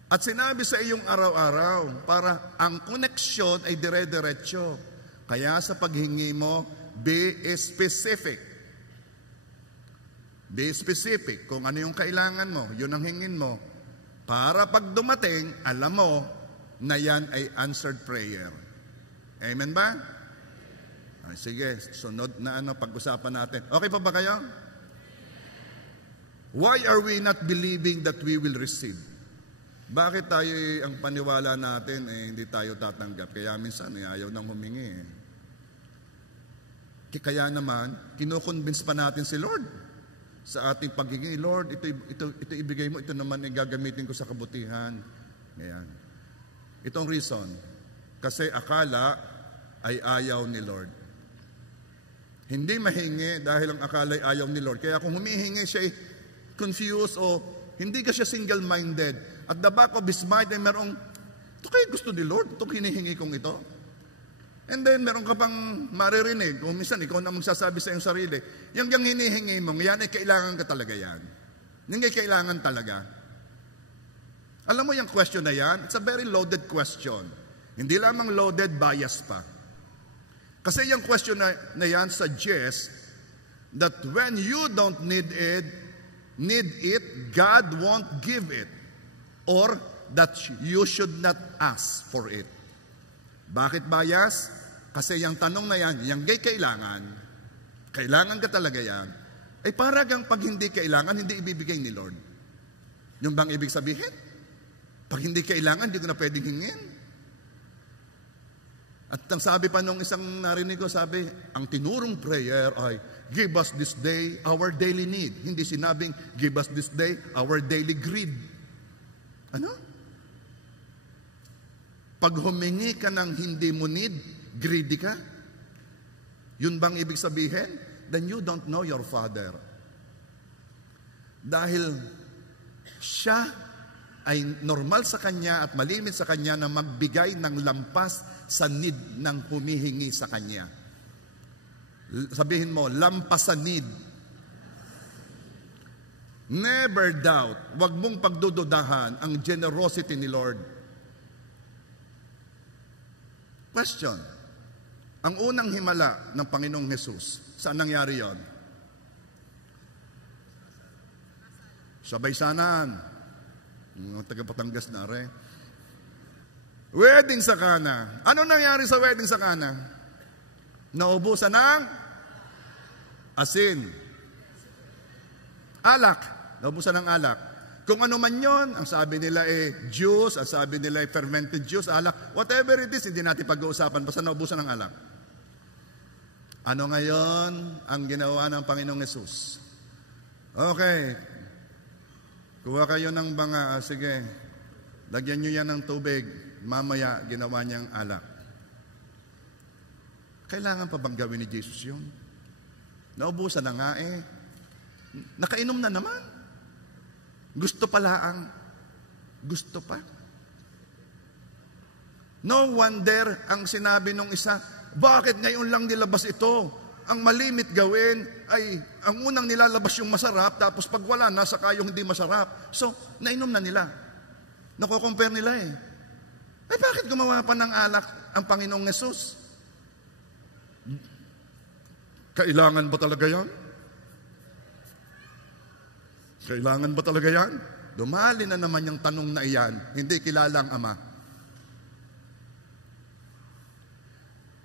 At sinabi sa iyong araw-araw para ang koneksyon ay dire-diretso. Kaya sa paghingi mo, be specific. Be specific. Kung ano yung kailangan mo, yun ang hingin mo. Para pag dumating, alam mo na yan ay answered prayer. Amen ba? Ay, sige, sunod na pag-usapan natin. Okay pa ba kayo? Why are we not believing that we will receive? Bakit tayo ang paniwala natin hindi tayo tatanggap? Kaya minsan ayaw nang humingi. Kaya naman, kinukonvince pa natin si Lord sa ating paghingi. Lord, ito ibigay mo, ito naman ay gagamitin ko sa kabutihan. Ngayon. Itong reason, kasi akala ay ayaw ni Lord. Hindi mahingi dahil ang akala ay ayaw ni Lord. Kaya kung humihingi siya confused o hindi ka siya single-minded. At the back of his mind ay merong, ito kayo gusto ni Lord, itong hinihingi kong ito. And then, meron ka pang maririnig. Kung minsan, ikaw na magsasabi sa iyong sarili, yung hinihingi mo, yan ay kailangan ka talaga yan. Yung ay kailangan talaga. Alam mo yung question na yan? It's a very loaded question. Hindi lamang loaded, bias pa. Kasi yung question na yan suggests that when you don't need it, God won't give it. Or that you should not ask for it. Bakit bias? Kasi yung tanong na yan, yung kailangan ka talaga yan, ay paragang pag hindi kailangan, hindi ibibigay ni Lord. Yung bang ibig sabihin? Pag hindi kailangan, hindi ko na pwedeng hingin. At ang sabi pa nung isang narinig ko, sabi, ang tinurong prayer ay, give us this day our daily need. Hindi sinabing, give us this day our daily greed. Ano? Pag humingi ka ng hindi mo need, greedy ka? Yun bang ibig sabihin? Then you don't know your Father. Dahil siya ay normal sa kanya at malimit sa kanya na magbigay ng lampas sa need ng humihingi sa kanya. Sabihin mo, lampas sa need. Never doubt, wag mong pagdududahan ang generosity ni Lord. Question. Ang unang himala ng Panginoong Jesus, saan nangyari yon? Sa Baysanan. Mga taga-Batangas na rin. Wedding sa Cana. Ano nangyari sa wedding sa Cana? Naubusan ng asin. Alak. Naubusan ng alak. Kung ano man yon, ang sabi nila juice, ang sabi nila fermented juice, alak, whatever it is, hindi natin pag-uusapan, basta naubusan ng alak. Ano ngayon ang ginawa ng Panginoong Yesus? Okay. Kuha kayo ng banga, sige, lagyan nyo yan ng tubig, mamaya ginawa niyang alak. Kailangan pa bang gawin ni Jesus yun? Naubusan na nga nakainom na naman. Gusto gusto pa. No wonder ang sinabi nung isa, bakit ngayon lang nilabas ito? Ang malimit gawin ay ang unang nilalabas yung masarap, tapos pag wala na, saka yung hindi masarap. So, nainom na nila. Nako-compare nila Ay bakit gumawa pa ng alak ang Panginoong Yesus? Kailangan ba talaga yan? Kailangan ba talaga yan? Dumali na naman yung tanong na iyan. Hindi kilala ang Ama.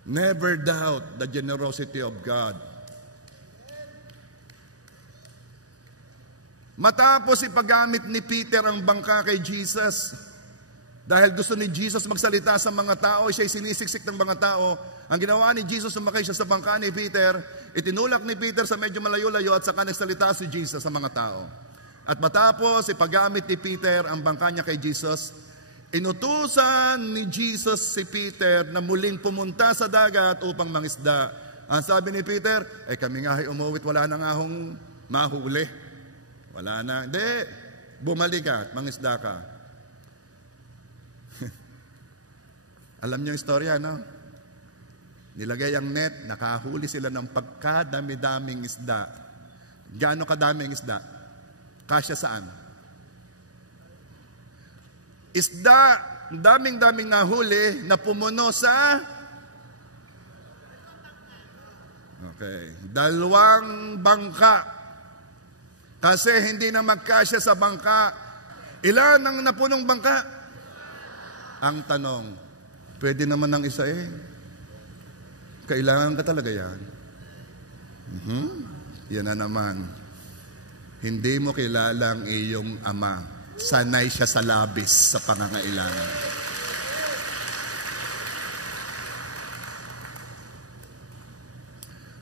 Never doubt the generosity of God. Matapos ipagamit ni Peter ang bangka kay Jesus, dahil gusto ni Jesus magsalita sa mga tao, siya'y sinisiksik ng mga tao. Ang ginawa ni Jesus, sumakay siya sa bangka ni Peter, itinulak ni Peter sa medyo malayo-layo at saka nagsalita si Jesus sa mga tao. At matapos ipagamit ni Peter ang bangka niya kay Jesus, inutusan ni Jesus si Peter na muling pumunta sa dagat upang mangisda. Ang sabi ni Peter, kami nga ay umuwit, wala na nga akong mahuli. Wala na. Hindi, bumalik ka at mangisda ka. Alam niyo yung istorya, no? Nilagay ang net, nakahuli sila ng pagkadami-daming isda. Gaano kadaming isda? Kasya saan? Isda, daming-daming nahuli na pumuno sa... Okay, 2 bangka. Kasi hindi na magkasya sa bangka. Ilan ang napunong bangka? Ang tanong, pwede naman ng isa Kailangan ka talaga yan. Yan na naman. Hindi mo kilala ang iyong ama. Sanay siya sa labis sa pangangailangan.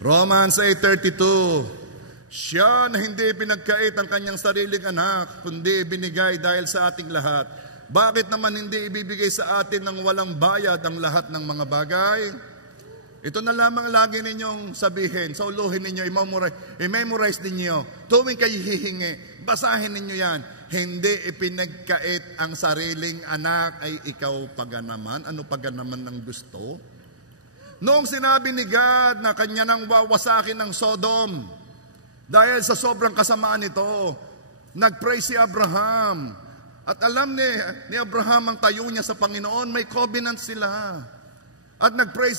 Romans 8:32. Siya na hindi pinagkait ang kanyang sariling anak, kundi binigay dahil sa ating lahat. Bakit naman hindi ibibigay sa atin ng walang bayad ang lahat ng mga bagay? Ito na lamang lagi ninyong sabihin, sauluhin ninyo, i-memorize ninyo, tuwing kayo hihingi, basahin ninyo yan. Hindi ipinagkait ang sariling anak, ay ikaw paganaman. Ano paganaman ng gusto? Noong sinabi ni God na kanya nang wawasakin ng Sodom, dahil sa sobrang kasamaan nito, nag-pray si Abraham. At alam ni Abraham ang tayo niya sa Panginoon, may covenant sila. At nag-pray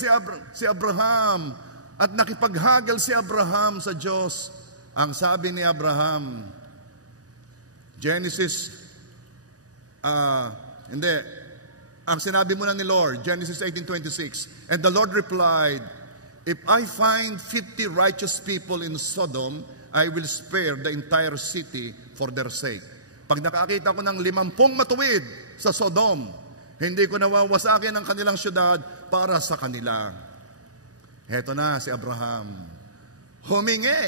si Abraham at nakipaghagal si Abraham sa Diyos. Ang sabi ni Abraham, ang sinabi muna ni Lord, Genesis 18:26, and the Lord replied, if I find 50 righteous people in Sodom, I will spare the entire city for their sake. Pag nakakita ko ng 50 matuwid sa Sodom, hindi ko nawawasakin ang kanilang syudad para sa kanila. Heto na si Abraham. Humingi.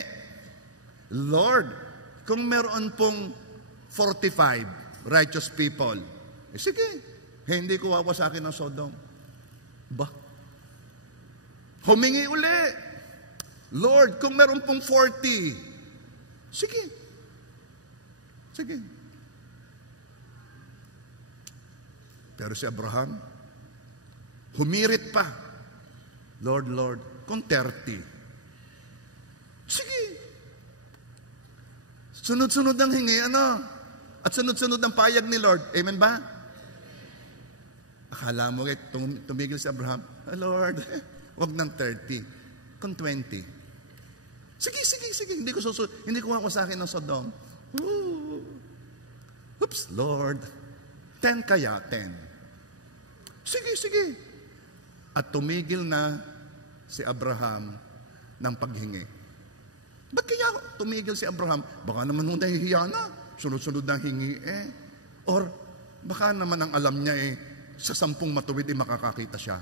Lord, kung meron pong 45 righteous people, sige, hindi ko wawasakin ang Sodom. Humingi uli. Lord, kung meron pong 40, sige. Pero si Abraham, humirit pa. Lord, kung 30. Sige. Sunod-sunod ang hingi, At sunod-sunod ang payag ni Lord. Amen ba? Akala mo, tumigil si Abraham, Lord, wag ng 30. Kung 20. Sige. Hindi ko wawasakin ng Sodom. Oops, Lord. 10 kaya, 10. Sige. At tumigil na si Abraham ng paghingi. Ba't kaya tumigil si Abraham? Baka naman nung nahihiya na, sunod-sunod ng hingi Or baka naman ang alam niya sa 10 matuwid makakakita siya.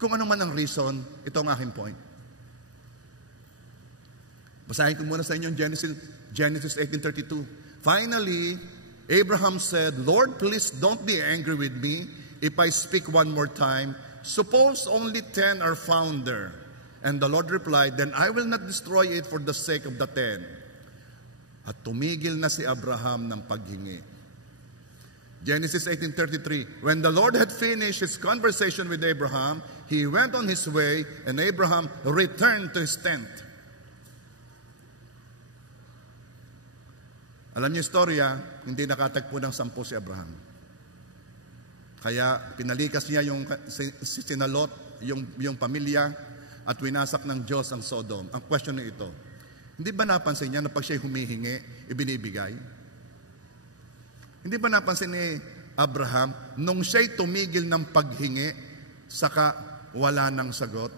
Kung ano man ang reason, ito ang aking point. Basahin ko muna sa inyo Genesis 18:32. Finally, Abraham said, Lord, please don't be angry with me if I speak one more time. Suppose only 10 are found there. And the Lord replied, then I will not destroy it for the sake of the 10. At tumigil na si Abraham ng paghingi. Genesis 18:33. When the Lord had finished his conversation with Abraham, he went on his way, and Abraham returned to his tent. Alam niyo istorya, hindi nakatagpo ng 10 si Abraham. Kaya pinalikas niya sinalot yung pamilya at winasak ng Diyos ang Sodom. Ang question na ito, hindi ba napansin niya na pag siya'y humihingi, ibinibigay? Hindi ba napansin ni Abraham, nung siya'y tumigil ng paghingi, saka wala ng sagot?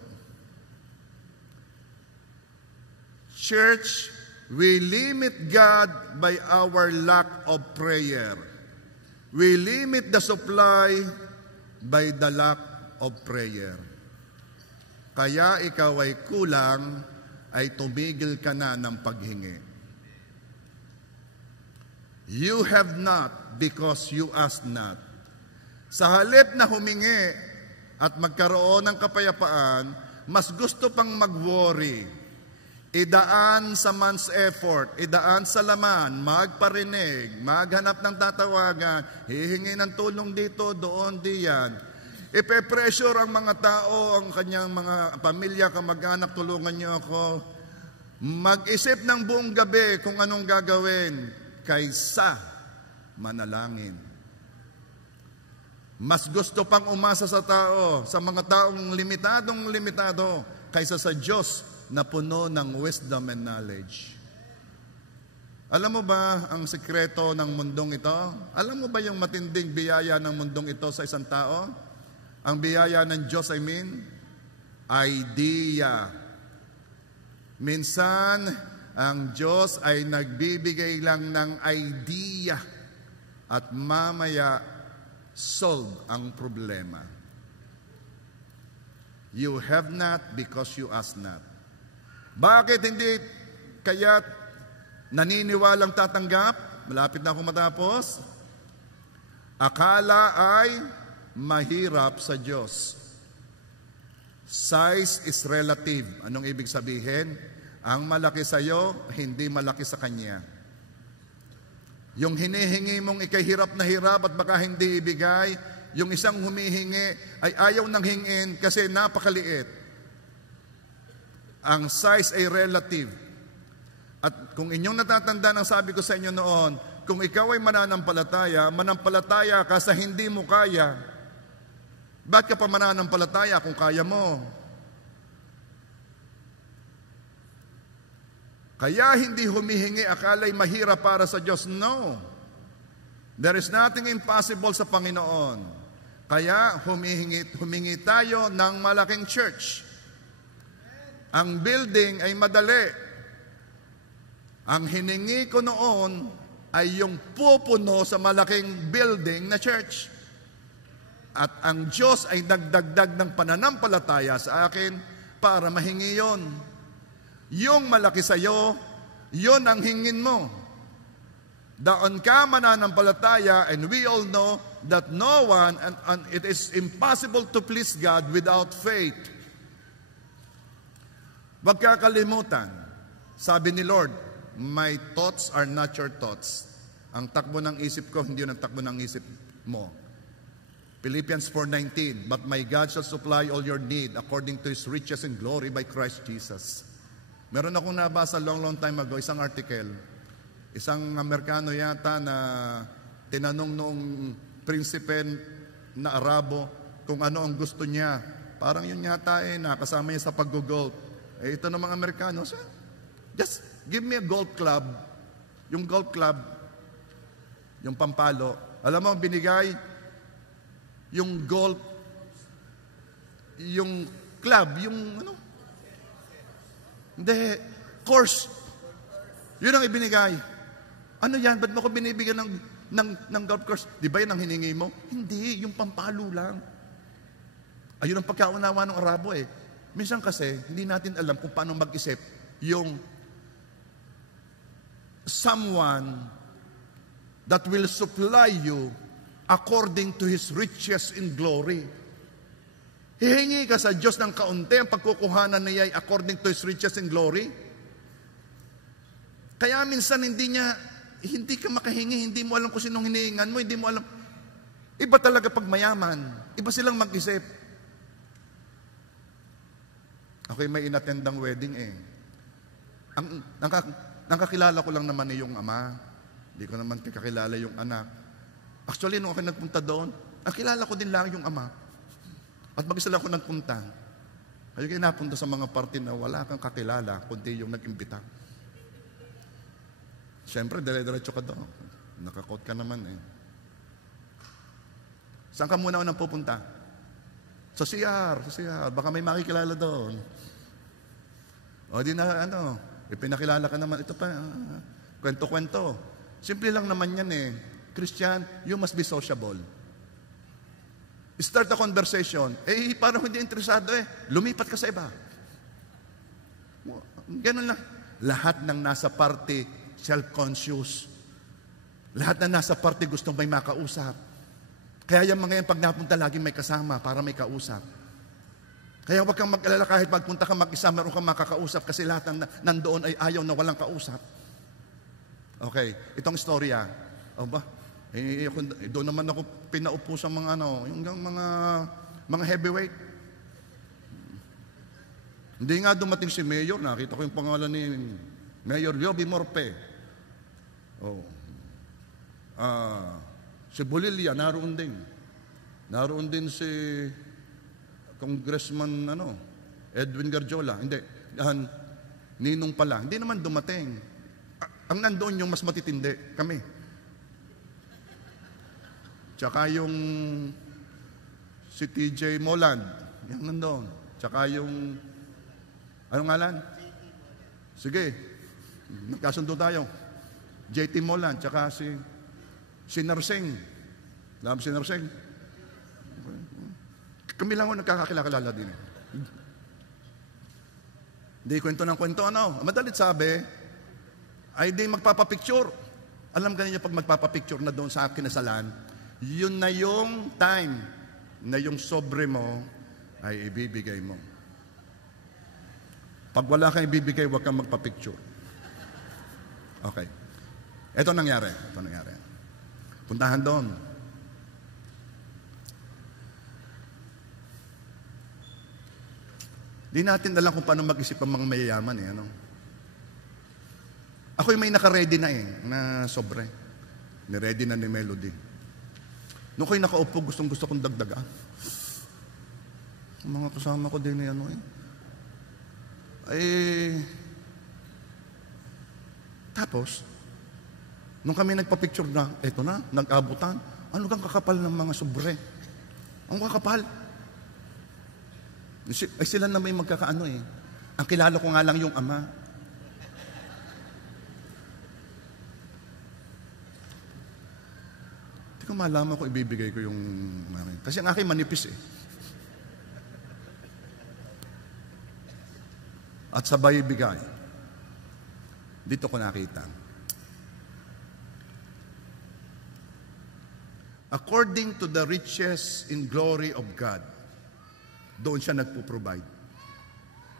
Church, We limit God by our lack of prayer. We limit the supply by the lack of prayer. Kaya ikaw ay kulang, ay tumigil ka na ng paghingi. You have not because you ask not. Sa halip na humingi at magkaroon ng kapayapaan, mas gusto pang mag-worry. Idaan sa man's effort, idaan sa laman, magparinig, maghanap ng tatawagan, hihingi ng tulong dito, doon, diyan. Ipe-pressure ang mga tao, ang kanyang mga pamilya, kamag-anak, tulungan niyo ako. Mag-isip ng buong gabi kung anong gagawin kaysa manalangin. Mas gusto pang umasa sa tao, sa mga taong limitado, kaysa sa Diyos na puno ng wisdom and knowledge. Alam mo ba ang sikreto ng mundong ito? Alam mo ba yung matinding biyaya ng mundong ito sa isang tao? Ang biyaya ng Diyos, idea. Minsan, ang Diyos ay nagbibigay lang ng idea at mamaya solve ang problema. You have not because you ask not. Bakit hindi kaya naniniwalang tatanggap? Malapit na akong matapos. Akala ay mahirap sa Diyos. Size is relative. Anong ibig sabihin? Ang malaki sa iyo, hindi malaki sa Kanya. Yung hinihingi mong ikahirap na hirap at baka hindi ibigay, yung isang humihingi ay ayaw nang hingin kasi napakaliit. Ang size ay relative. At kung inyong natatandaan ang sabi ko sa inyo noon, kung ikaw ay mananampalataya ka sa hindi mo kaya, bakit ka pa mananampalataya kung kaya mo? Kaya hindi humihingi akala'y mahirap para sa Diyos. No. There is nothing impossible sa Panginoon. Kaya humingi tayo ng malaking church. Ang building ay madali. Ang hiningi ko noon ay yung pupuno sa malaking building na church. At ang Diyos ay nagdagdag ng pananampalataya sa akin para mahingi yon. Yung malaki sa iyo, yon ang hingin mo. Daon ka mananampalataya, and we all know that no one, and it is impossible to please God without faith. Huwag kakalimutan, sabi ni Lord, my thoughts are not your thoughts. Ang takbo ng isip ko, hindi yun ang takbo ng isip mo. Philippians 4:19, but my God shall supply all your need according to His riches and glory by Christ Jesus. Meron akong nabasa long time ago, isang article. Isang Amerikano yata na tinanong noong prinsipe na Arabo kung ano ang gusto niya. Parang yun yata nakasama niya sa pag-golf. Ito ng mga Amerikano, just give me a golf club. Yung golf club, yung pampalo. Alam mo, binigay yung golf, yung club, yung ano? Hindi, course. Yun ang ibinigay. Ano yan? Ba't mo ko binibigyan ng golf course? Di ba yun ang hiningi mo? Hindi, yung pampalo lang. Ayun ang pagkaunawa ng Arabo Minsan kasi, hindi natin alam kung paano mag-isip yung someone that will supply you according to His riches in glory. Hihingi ka sa Diyos ng kaunti, ang pagkukuhanan niya ay according to His riches in glory. Kaya minsan hindi ka makahingi, hindi mo alam kung sinong hinihingan mo, hindi mo alam. Iba talaga pag mayaman, iba silang mag-isip. Ako'y may inatendang wedding Ang nakakilala ko lang naman yung ama. Hindi ko naman kakilala yung anak. Actually, nung ako nagpunta doon, ang kilala ko din lang yung ama. At mag-isa lang ako nagpunta. Kaya kayo napunta sa mga party na wala kang kakilala, kundi yung nag-imbita. Siyempre, dire-diretso ka doon. Nakakot ka naman Saan ka muna unang pupunta? Sa CR. Baka may makikilala doon. O di na, Ipinakilala ka naman, ito pa, kwento-kwento. Simple lang naman yan eh. Christian, you must be sociable. Start a conversation. Parang hindi interesado eh. Lumipat ka sa iba. Ganun lang. Lahat ng nasa party, self-conscious. Lahat ng nasa party gustong may makausap. Kaya yung mga yan, pag napunta, laging may kasama para may kausap. Kaya huwag kang mag-alala kahit pagpunta ka mag-isa, meron kang makakausap kasi lahat ng nandoon ay ayaw na walang kausap. Okay, itong istorya. Doon naman ako pinaupo sa mga yung mga heavyweight. Hindi nga dumating si Mayor, nakita ko yung pangalan ni Mayor Yobi Morpe. Si Bolilla, naroon din. Naroon din si Congressman Edwin Garjola. Hindi, Ninong pala. Hindi naman dumating. Ang nandoon yung mas matitindi, kami. Tsaka yung si TJ Moland, yung nandoon. Tsaka yung, anong ngalan? Sige, nagkasundo tayo. JT Moland, tsaka si Narsing. Alam si Narsing? Kami lang ako nagkakakilala din. Hindi kwento ng kwento, madalit sabi, ay di magpapapicture. Alam ka niyo pag magpapapicture na doon sa kinasalan, yun na yung time na yung sobre mo ay ibibigay mo. Pag wala kang ibibigay, huwag kang magpapicture. Okay. Ito nangyari. Puntahan doon. Di natin alam kung paano mag-isip ang mga mayayaman Ako may naka-ready na na sobre. Ni-ready na ni Melody. Nung ko'y nakaupo, gusto kong dagdagan. Mga kasama ko din tapos, nung kami nagpa-picture na, eto na, nag-abutan, ano kang kakapal ng mga sobre? Ang kakapal. Ay sila na may magkakaano Ang kilala ko nga lang yung ama. Hindi ko malaman kung ibibigay ko yung kasi ang aking manipis At sabay ibigay. Dito ko nakita. According to the riches in glory of God, doon siya nagpo-provide.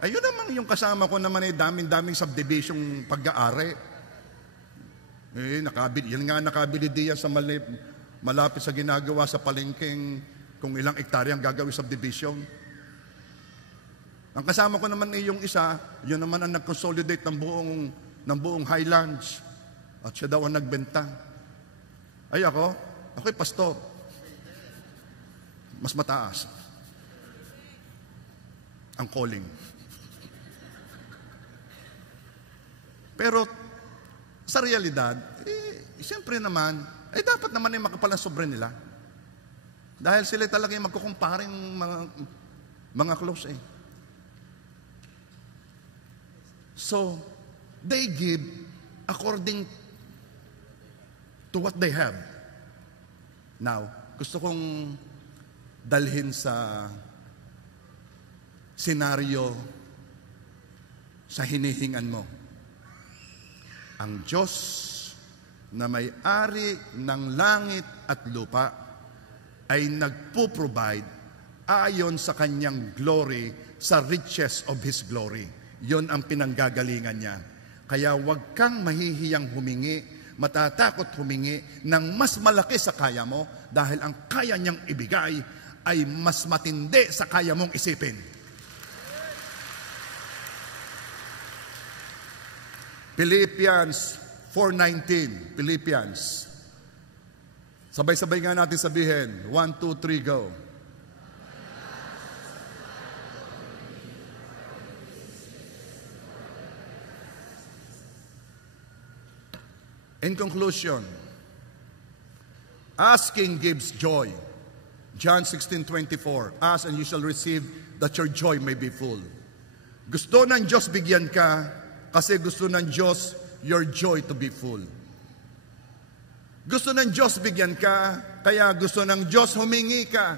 Ayun naman yung kasama ko naman daming subdivision pag-aari. Yan nga nakabili diyan sa malapit sa ginagawa sa palengkeng kung ilang hektarya ang gagawin subdivision. Ang kasama ko naman yung isa, yun naman ang nag-consolidate ng buong Highlands. At siya daw ang nagbenta. Ako'y pastor. Mas mataas ang calling. Pero sa realidad, siyempre naman, dapat naman makapal ang sobre nila. Dahil sila talaga yung magkukumparing mga close So, they give according to what they have. Now, gusto kong dalhin sa senaryo sa hinihingan mo. Ang Diyos na may-ari ng langit at lupa ay nagpo-provide ayon sa kanyang glory, sa riches of His glory. Yon ang pinanggagalingan niya. Kaya huwag kang mahihiyang humingi, matatakot humingi ng mas malaki sa kaya mo dahil ang kaya niyang ibigay ay mas matindi sa kaya mong isipin. Philippians 4:19. Philippians. Sabay-sabay nga natin sabihin. 1, 2, 3, go. In conclusion, asking gives joy. John 16:24, ask and you shall receive that your joy may be full. Gusto ng Diyos bigyan ka, Kasi gusto ng Diyos your joy to be full. Gusto ng Diyos bigyan ka, kaya gusto ng Diyos humingi ka.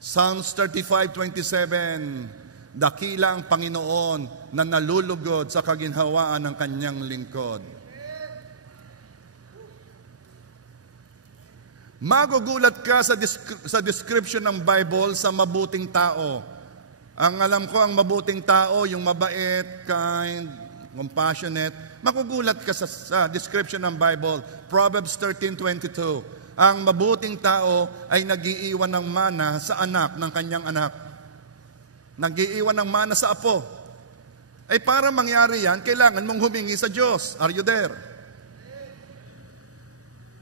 Psalms 35:27, dakila ang Panginoon na nalulugod sa kaginhawaan ng kanyang lingkod. Magugulat ka sa description ng Bible sa mabuting tao. Ang alam ko, ang mabuting tao, yung mabait, kind, compassionate, magugulat ka sa description ng Bible. Proverbs 13:22, ang mabuting tao ay nag-iiwan ng mana sa anak ng kanyang anak. Nag-iiwan ng mana sa apo. Ay para mangyari yan, kailangan mong humingi sa Diyos. Are you there?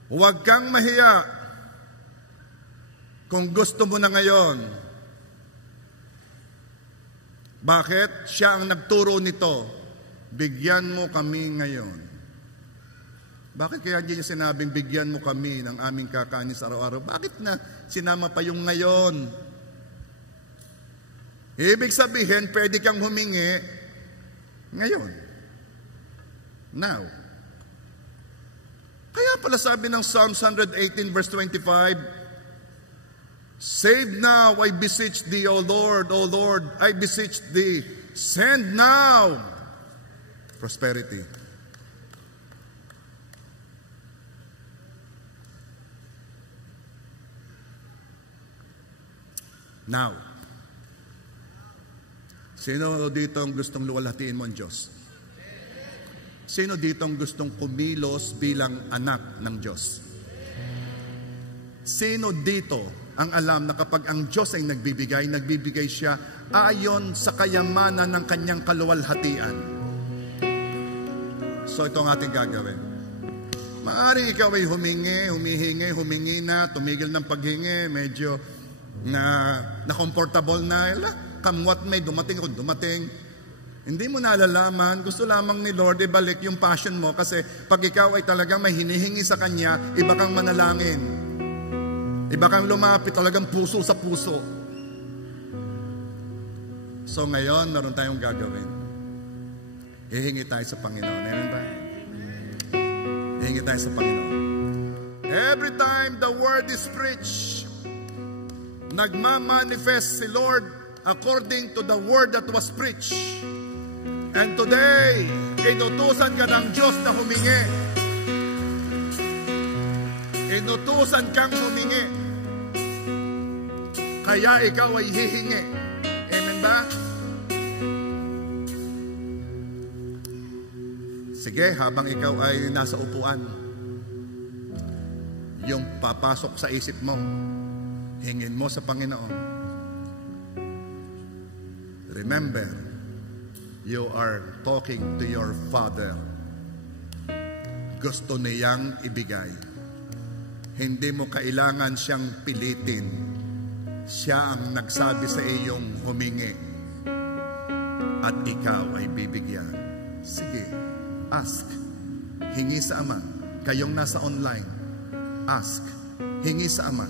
Huwag kang mahiya kung gusto mo na ngayon. Bakit? Siya ang nagturo nito. Bigyan mo kami ngayon. Bakit kaya hindi niya sinabing bigyan mo kami ng aming kakanin sa araw-araw? Bakit na sinama pa yung ngayon? Ibig sabihin, pwede kang humingi ngayon. Now. Kaya pala sabi ng Psalms 118:25, save now, I beseech thee, O Lord, I beseech thee, send now prosperity. Now, sino dito ang gustong luwalhatiin mo ang Diyos? Sino dito ang gustong kumilos bilang anak ng Diyos? Sino dito ang alam na kapag ang Diyos ay nagbibigay siya ayon sa kayamanan ng kanyang kaluwalhatian? So ito ang ating gagawin. Maaaring ikaw ay humingi na, tumigil ng paghingi, medyo na comfortable na, come what may, dumating. Hindi mo nalalaman, gusto lamang ni Lord ibalik yung passion mo kasi pag ikaw ay talagang may hinihingi sa Kanya, iba kang manalangin. Iba kang lumapit, talagang puso sa puso. So ngayon, meron tayong gagawin. Hihingi tayo sa Panginoon. Amen ba? Hihingi tayo sa Panginoon. Every time the word is preached, nagmamanifest si Lord according to the word that was preached. And today, inutusan ka ng Diyos na humingi. Inutusan kang humingi. Kaya ikaw ay hihingi. Amen ba? Sige, habang ikaw ay nasa upuan, yung papasok sa isip mo, hingin mo sa Panginoon. Remember, you are talking to your Father. Gusto niyang ibigay. Hindi mo kailangan siyang pilitin. Siya ang nagsabi sa iyong humingi. At ikaw ay bibigyan. Sige, ask. Hingi sa Ama. Kayong nasa online, ask. Hingi sa Ama.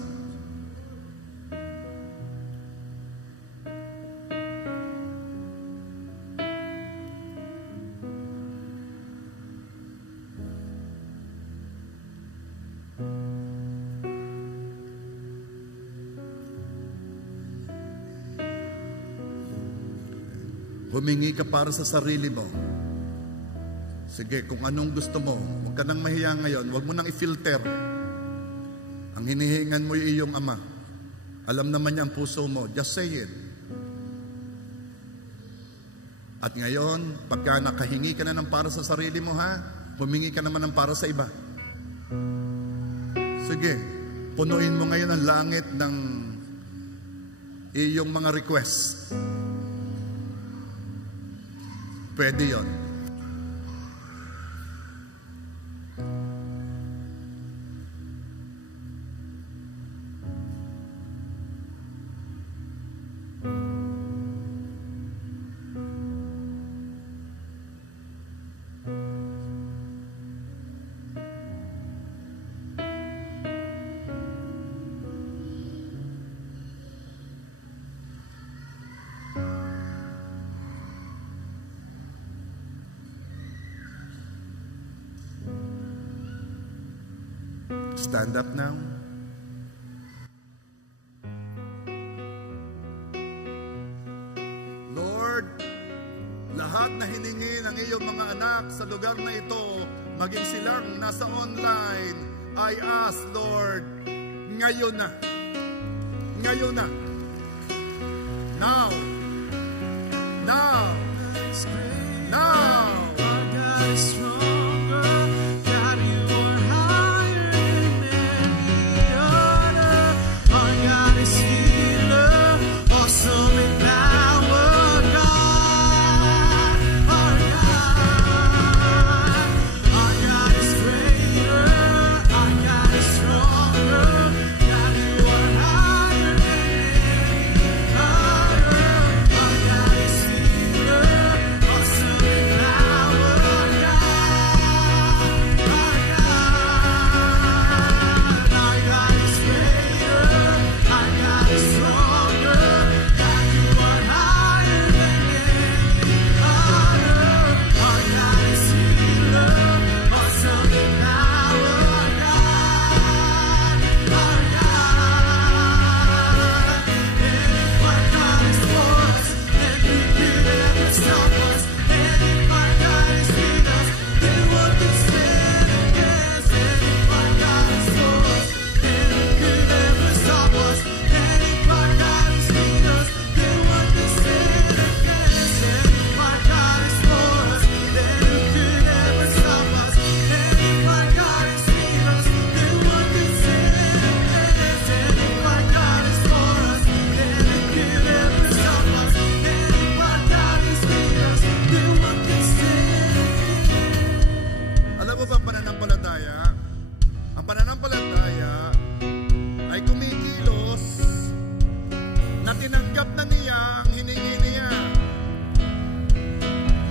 Humingi ka para sa sarili mo. Sige, kung anong gusto mo, huwag ka nang mahiya ngayon, huwag mo nang i-filter. Ang hinihingan mo yung iyong Ama. Alam naman niya ang puso mo. Just say it. At ngayon, pagka nakahingi ka na ng para sa sarili mo, humingi ka naman ng para sa iba. Sige, punuin mo ngayon ang langit ng iyong mga request. Pwede yun. stand up now? Lord, lahat na hiningi ng iyong mga anak sa lugar na ito, maging silang nasa online, I ask, Lord, ngayon na. Ngayon na. Now. Now. Now. Our God is stronger. God, you are higher than any other. Our God is healer, awesome in power. God, our God is greater. Our God is stronger. God, you are higher than any other. Our God is healer, awesome in power. Our God is greater. Our God is stronger. God, you are higher than any other. Our God is healer, awesome in power. And if our God is for us, then who could ever stop us? And if our God is with us, then what can stand against? And if our God is for us, then who could ever stop us? And if our God is with us, then what can stand against? And if our God is for us, then who could ever stop us? And if our God is with us, then what can stand against? And if our God is for us, then who could ever stop us? And if our God is with us, then what can stand against? Alam mo ba pananampalataya? Ang pananampalataya ay kumikilos na tinanggap na niya ang hiningi niya.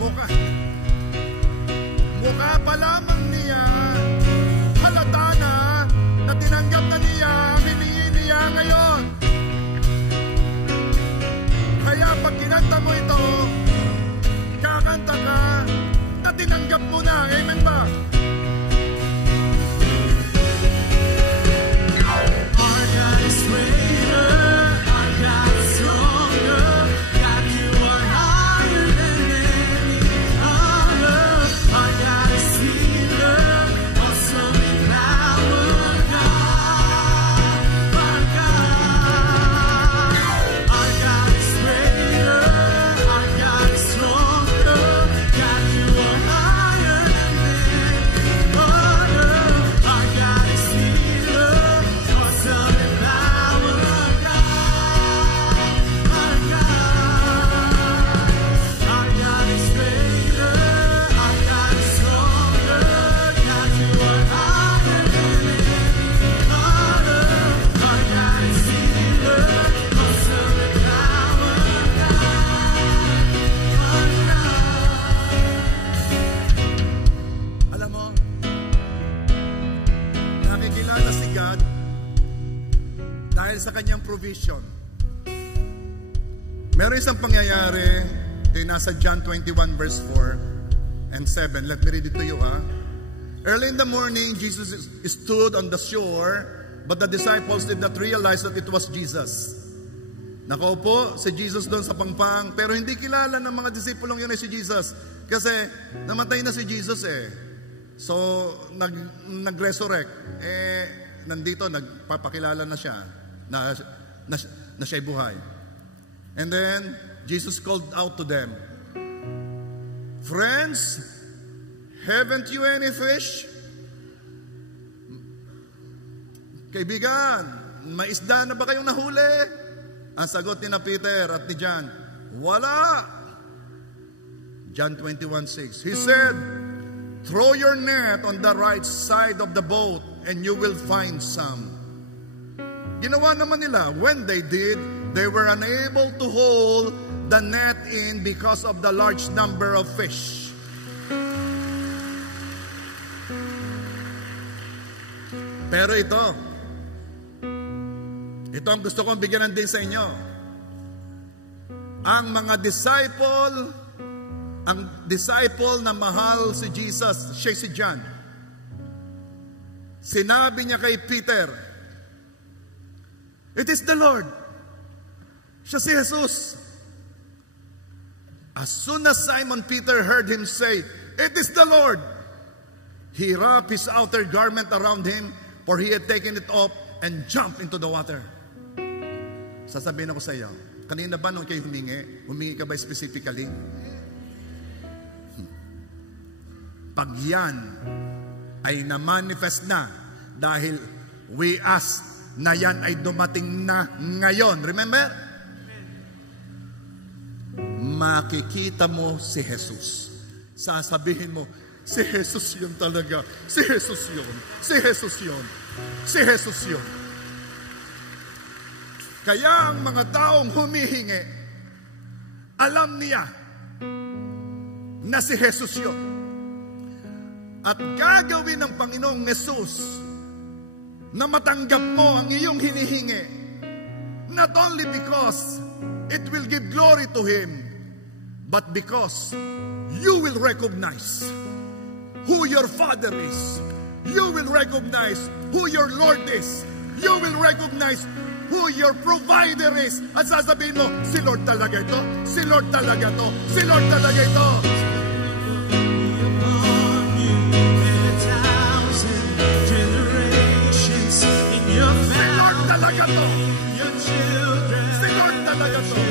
Mukha pa lamang niya, halata na tinanggap na niya ang hiningi niya ngayon. Kaya pag kinanta mo ito, kakanta ka na tinanggap mo na. Amen ba? Our God is greater, our God is stronger. God, you are higher than any other. Our God is healer, awesome in power. Our God is greater, our God is stronger. God, you are higher than any other. Our God is healer, awesome in power. Our God is greater, our God is stronger. God, you are higher than any other. Our God is healer, awesome in power. Alam mo, nakikilala si God dahil sa kanyang provision. Meron isang pangyayari, ito yung nasa John 21 verse 4 and 7. Let me read it to you, ha? Early in the morning, Jesus stood on the shore, but the disciples did not realize that it was Jesus. Nakaupo si Jesus doon sa pangpang, pero hindi kilala ng mga disipulong yun ay si Jesus. Kasi namatay na si Jesus eh. So, nag-resurrect. Nandito, nagpapakilala na siya na siya'y buhay. And then, Jesus called out to them, "Friends, haven't you any fish?" Kaibigan, may isda na ba kayong nahuli? Ang sagot ni na Peter at ni John, wala. John 21:6. He said, "Throw your net on the right side of the boat and you will find some." Ginawa naman nila. When they did, they were unable to hold the net in because of the large number of fish. Pero ito ang gusto kong bigyan din sa inyo. Ang mga disciple na mahal si Jesus, siya si John. Sinabi niya kay Peter, "It is the Lord." Siya si Jesus. As soon as Simon Peter heard him say, "It is the Lord," he wrapped his outer garment around him, for he had taken it off and jumped into the water. Sasabihin ako sa iyo, kanina ba nung kayo humingi ka ba specifically? Pag yan ay na-manifest na dahil we ask na yan ay dumating na ngayon. Remember? Makikita mo si Jesus. Sasabihin mo, si Jesus yun talaga. Si Jesus yun. Si Jesus yun. Si Jesus yun. Kaya ang mga taong humihingi, alam niya na si Jesus yun. At gagawin ng Panginoong Jesus na matanggap mo ang iyong hinihingi, not only because it will give glory to Him, but because you will recognize who your Father is. You will recognize who your Lord is. You will recognize who your provider is. At sasabihin mo, si Lord talaga ito. Si Lord talaga ito. Si Lord talaga ito. Si Lord talaga ito. Si Lord talaga ito.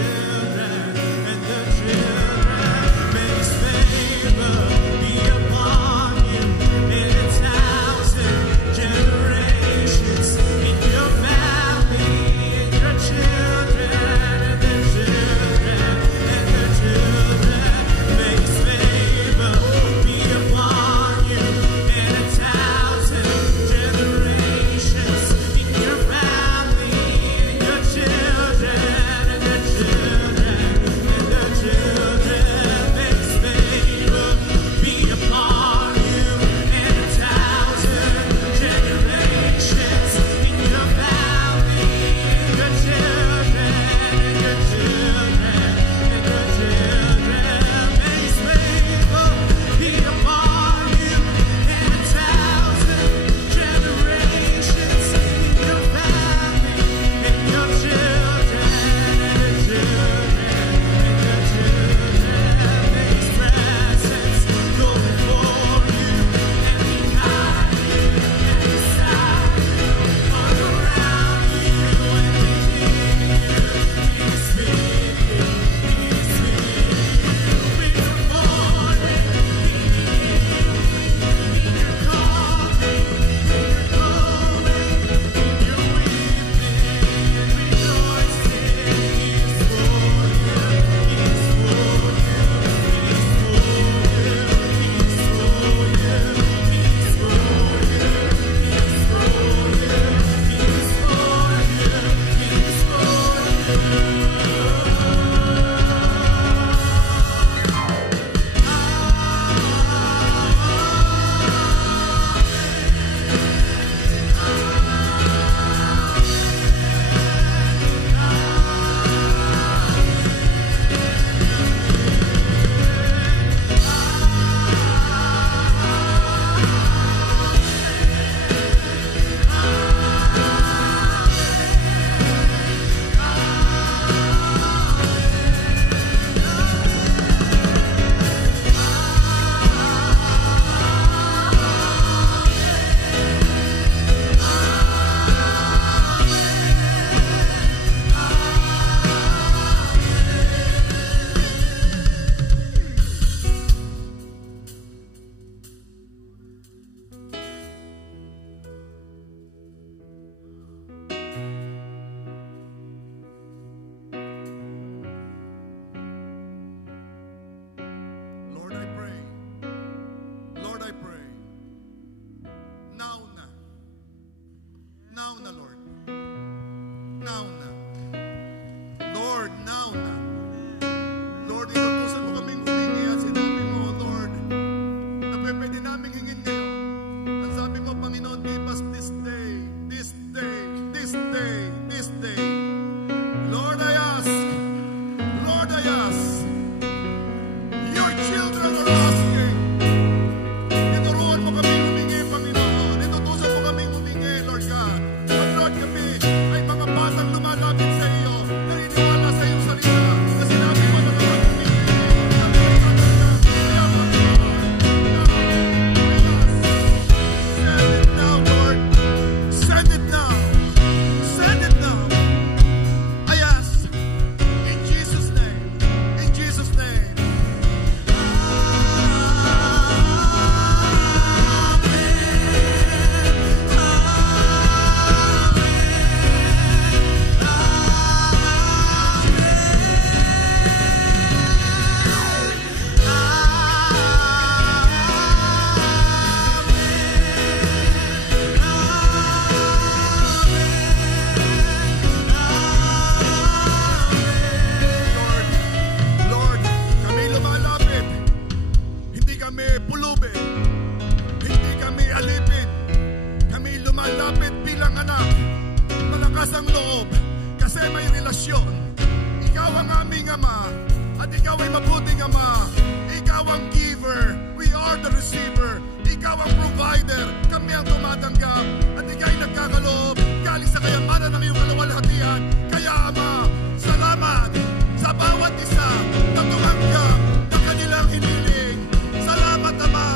aming Ama. Ikaw ang giver. We are the receiver. Ikaw ang provider. Kami ang tumatanggap. At ikaw'y nagkakaloob. Galing sa kayamanan ng iyong kaluwalhatian. Kaya Ama, salamat sa bawat isa na tumanggap ng kanilang hiniling. Salamat Ama.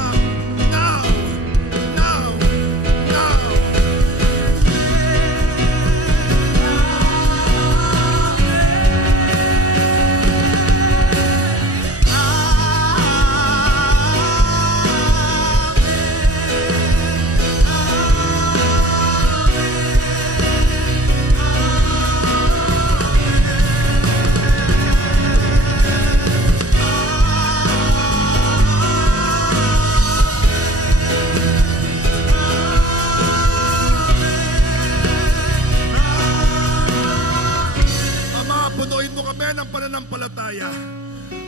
Now. Pananampalataya.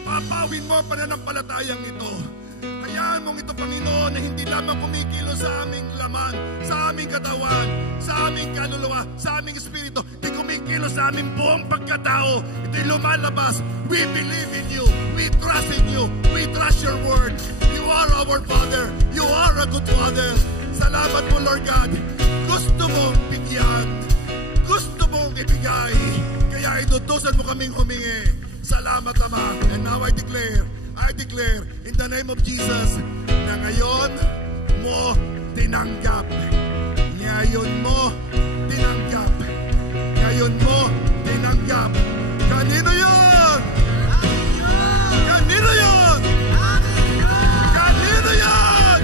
Papawin mo ang pananampalatayang ito. Hayaan mong ito, Panginoon, na hindi lamang kumikilos sa aming laman, sa aming katawan, sa aming kaluluwa, sa aming espiritu. Ito'y kumikilos sa aming buong pagkatao. Ito'y lumalabas. We believe in you. We trust in you. We trust your word. You are our Father. You are a good Father. Salamat po, Lord God. Gusto mong bigyan. Gusto mong ibigay. Kaya inutusan mo kaming humingi. Salamat Ama. And now I declare in the name of Jesus na ngayon mo tinanggap. Ngayon mo tinanggap. Ngayon mo tinanggap. Kanino yun? Kanino yun? Kanino yun?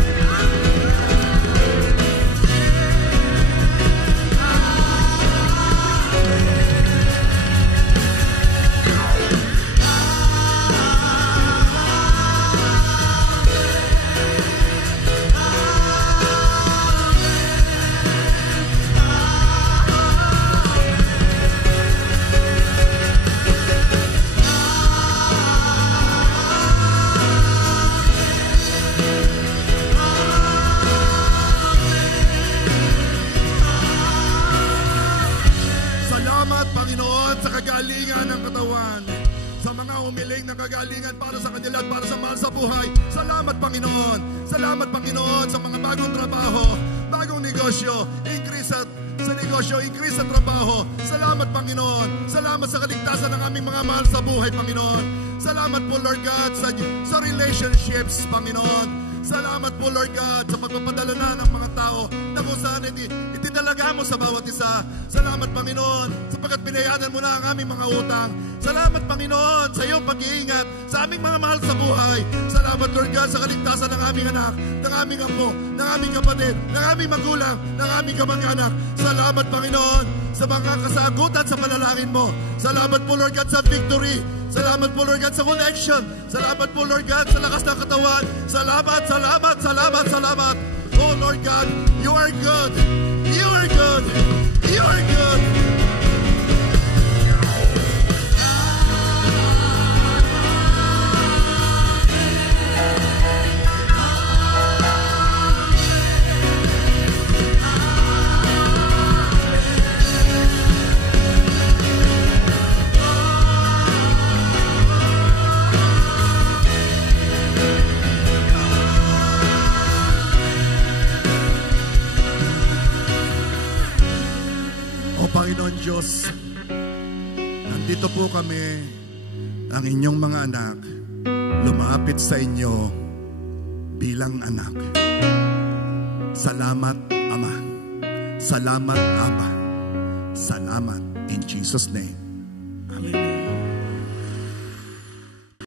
Kagalingan para sa kanila at para sa mahal sa buhay. Salamat Panginoon. Salamat Panginoon sa mga bagong trabaho, bagong negosyo, increase sa negosyo, increase sa trabaho. Salamat Panginoon. Salamat sa kaligtasan ng aming mga mahal sa buhay, Panginoon. Salamat po Lord God sa relationships, Panginoon. Salamat po Lord God sa pagpapadala na ng mga tao na kung saan itidalaga mo sa bawat isa. Salamat Panginoon sapagkat pinayanan mo na ang aming mga utang. Salamat Panginoon sa iyong pag-iingat sa aming mga mahal sa buhay. Salamat Lord God sa kaligtasan ng aming anak, ng aming apo, ng aming kapatid, ng aming magulang, ng aming kamag-anak. Salamat Panginoon sa mga kasagutan sa panalangin mo. Salamat po Lord God sa victory. Salamat po Lord God sa connection. Salamat po Lord God sa lakas ng katawan. Salamat, salamat, salamat, salamat. Oh Lord God, you are good. You are good. You are good. Panginoon Diyos, nandito po kami, ang inyong mga anak, lumapit sa inyo bilang anak. Salamat, Ama. Salamat, Aba. Salamat in Jesus' name. Amen.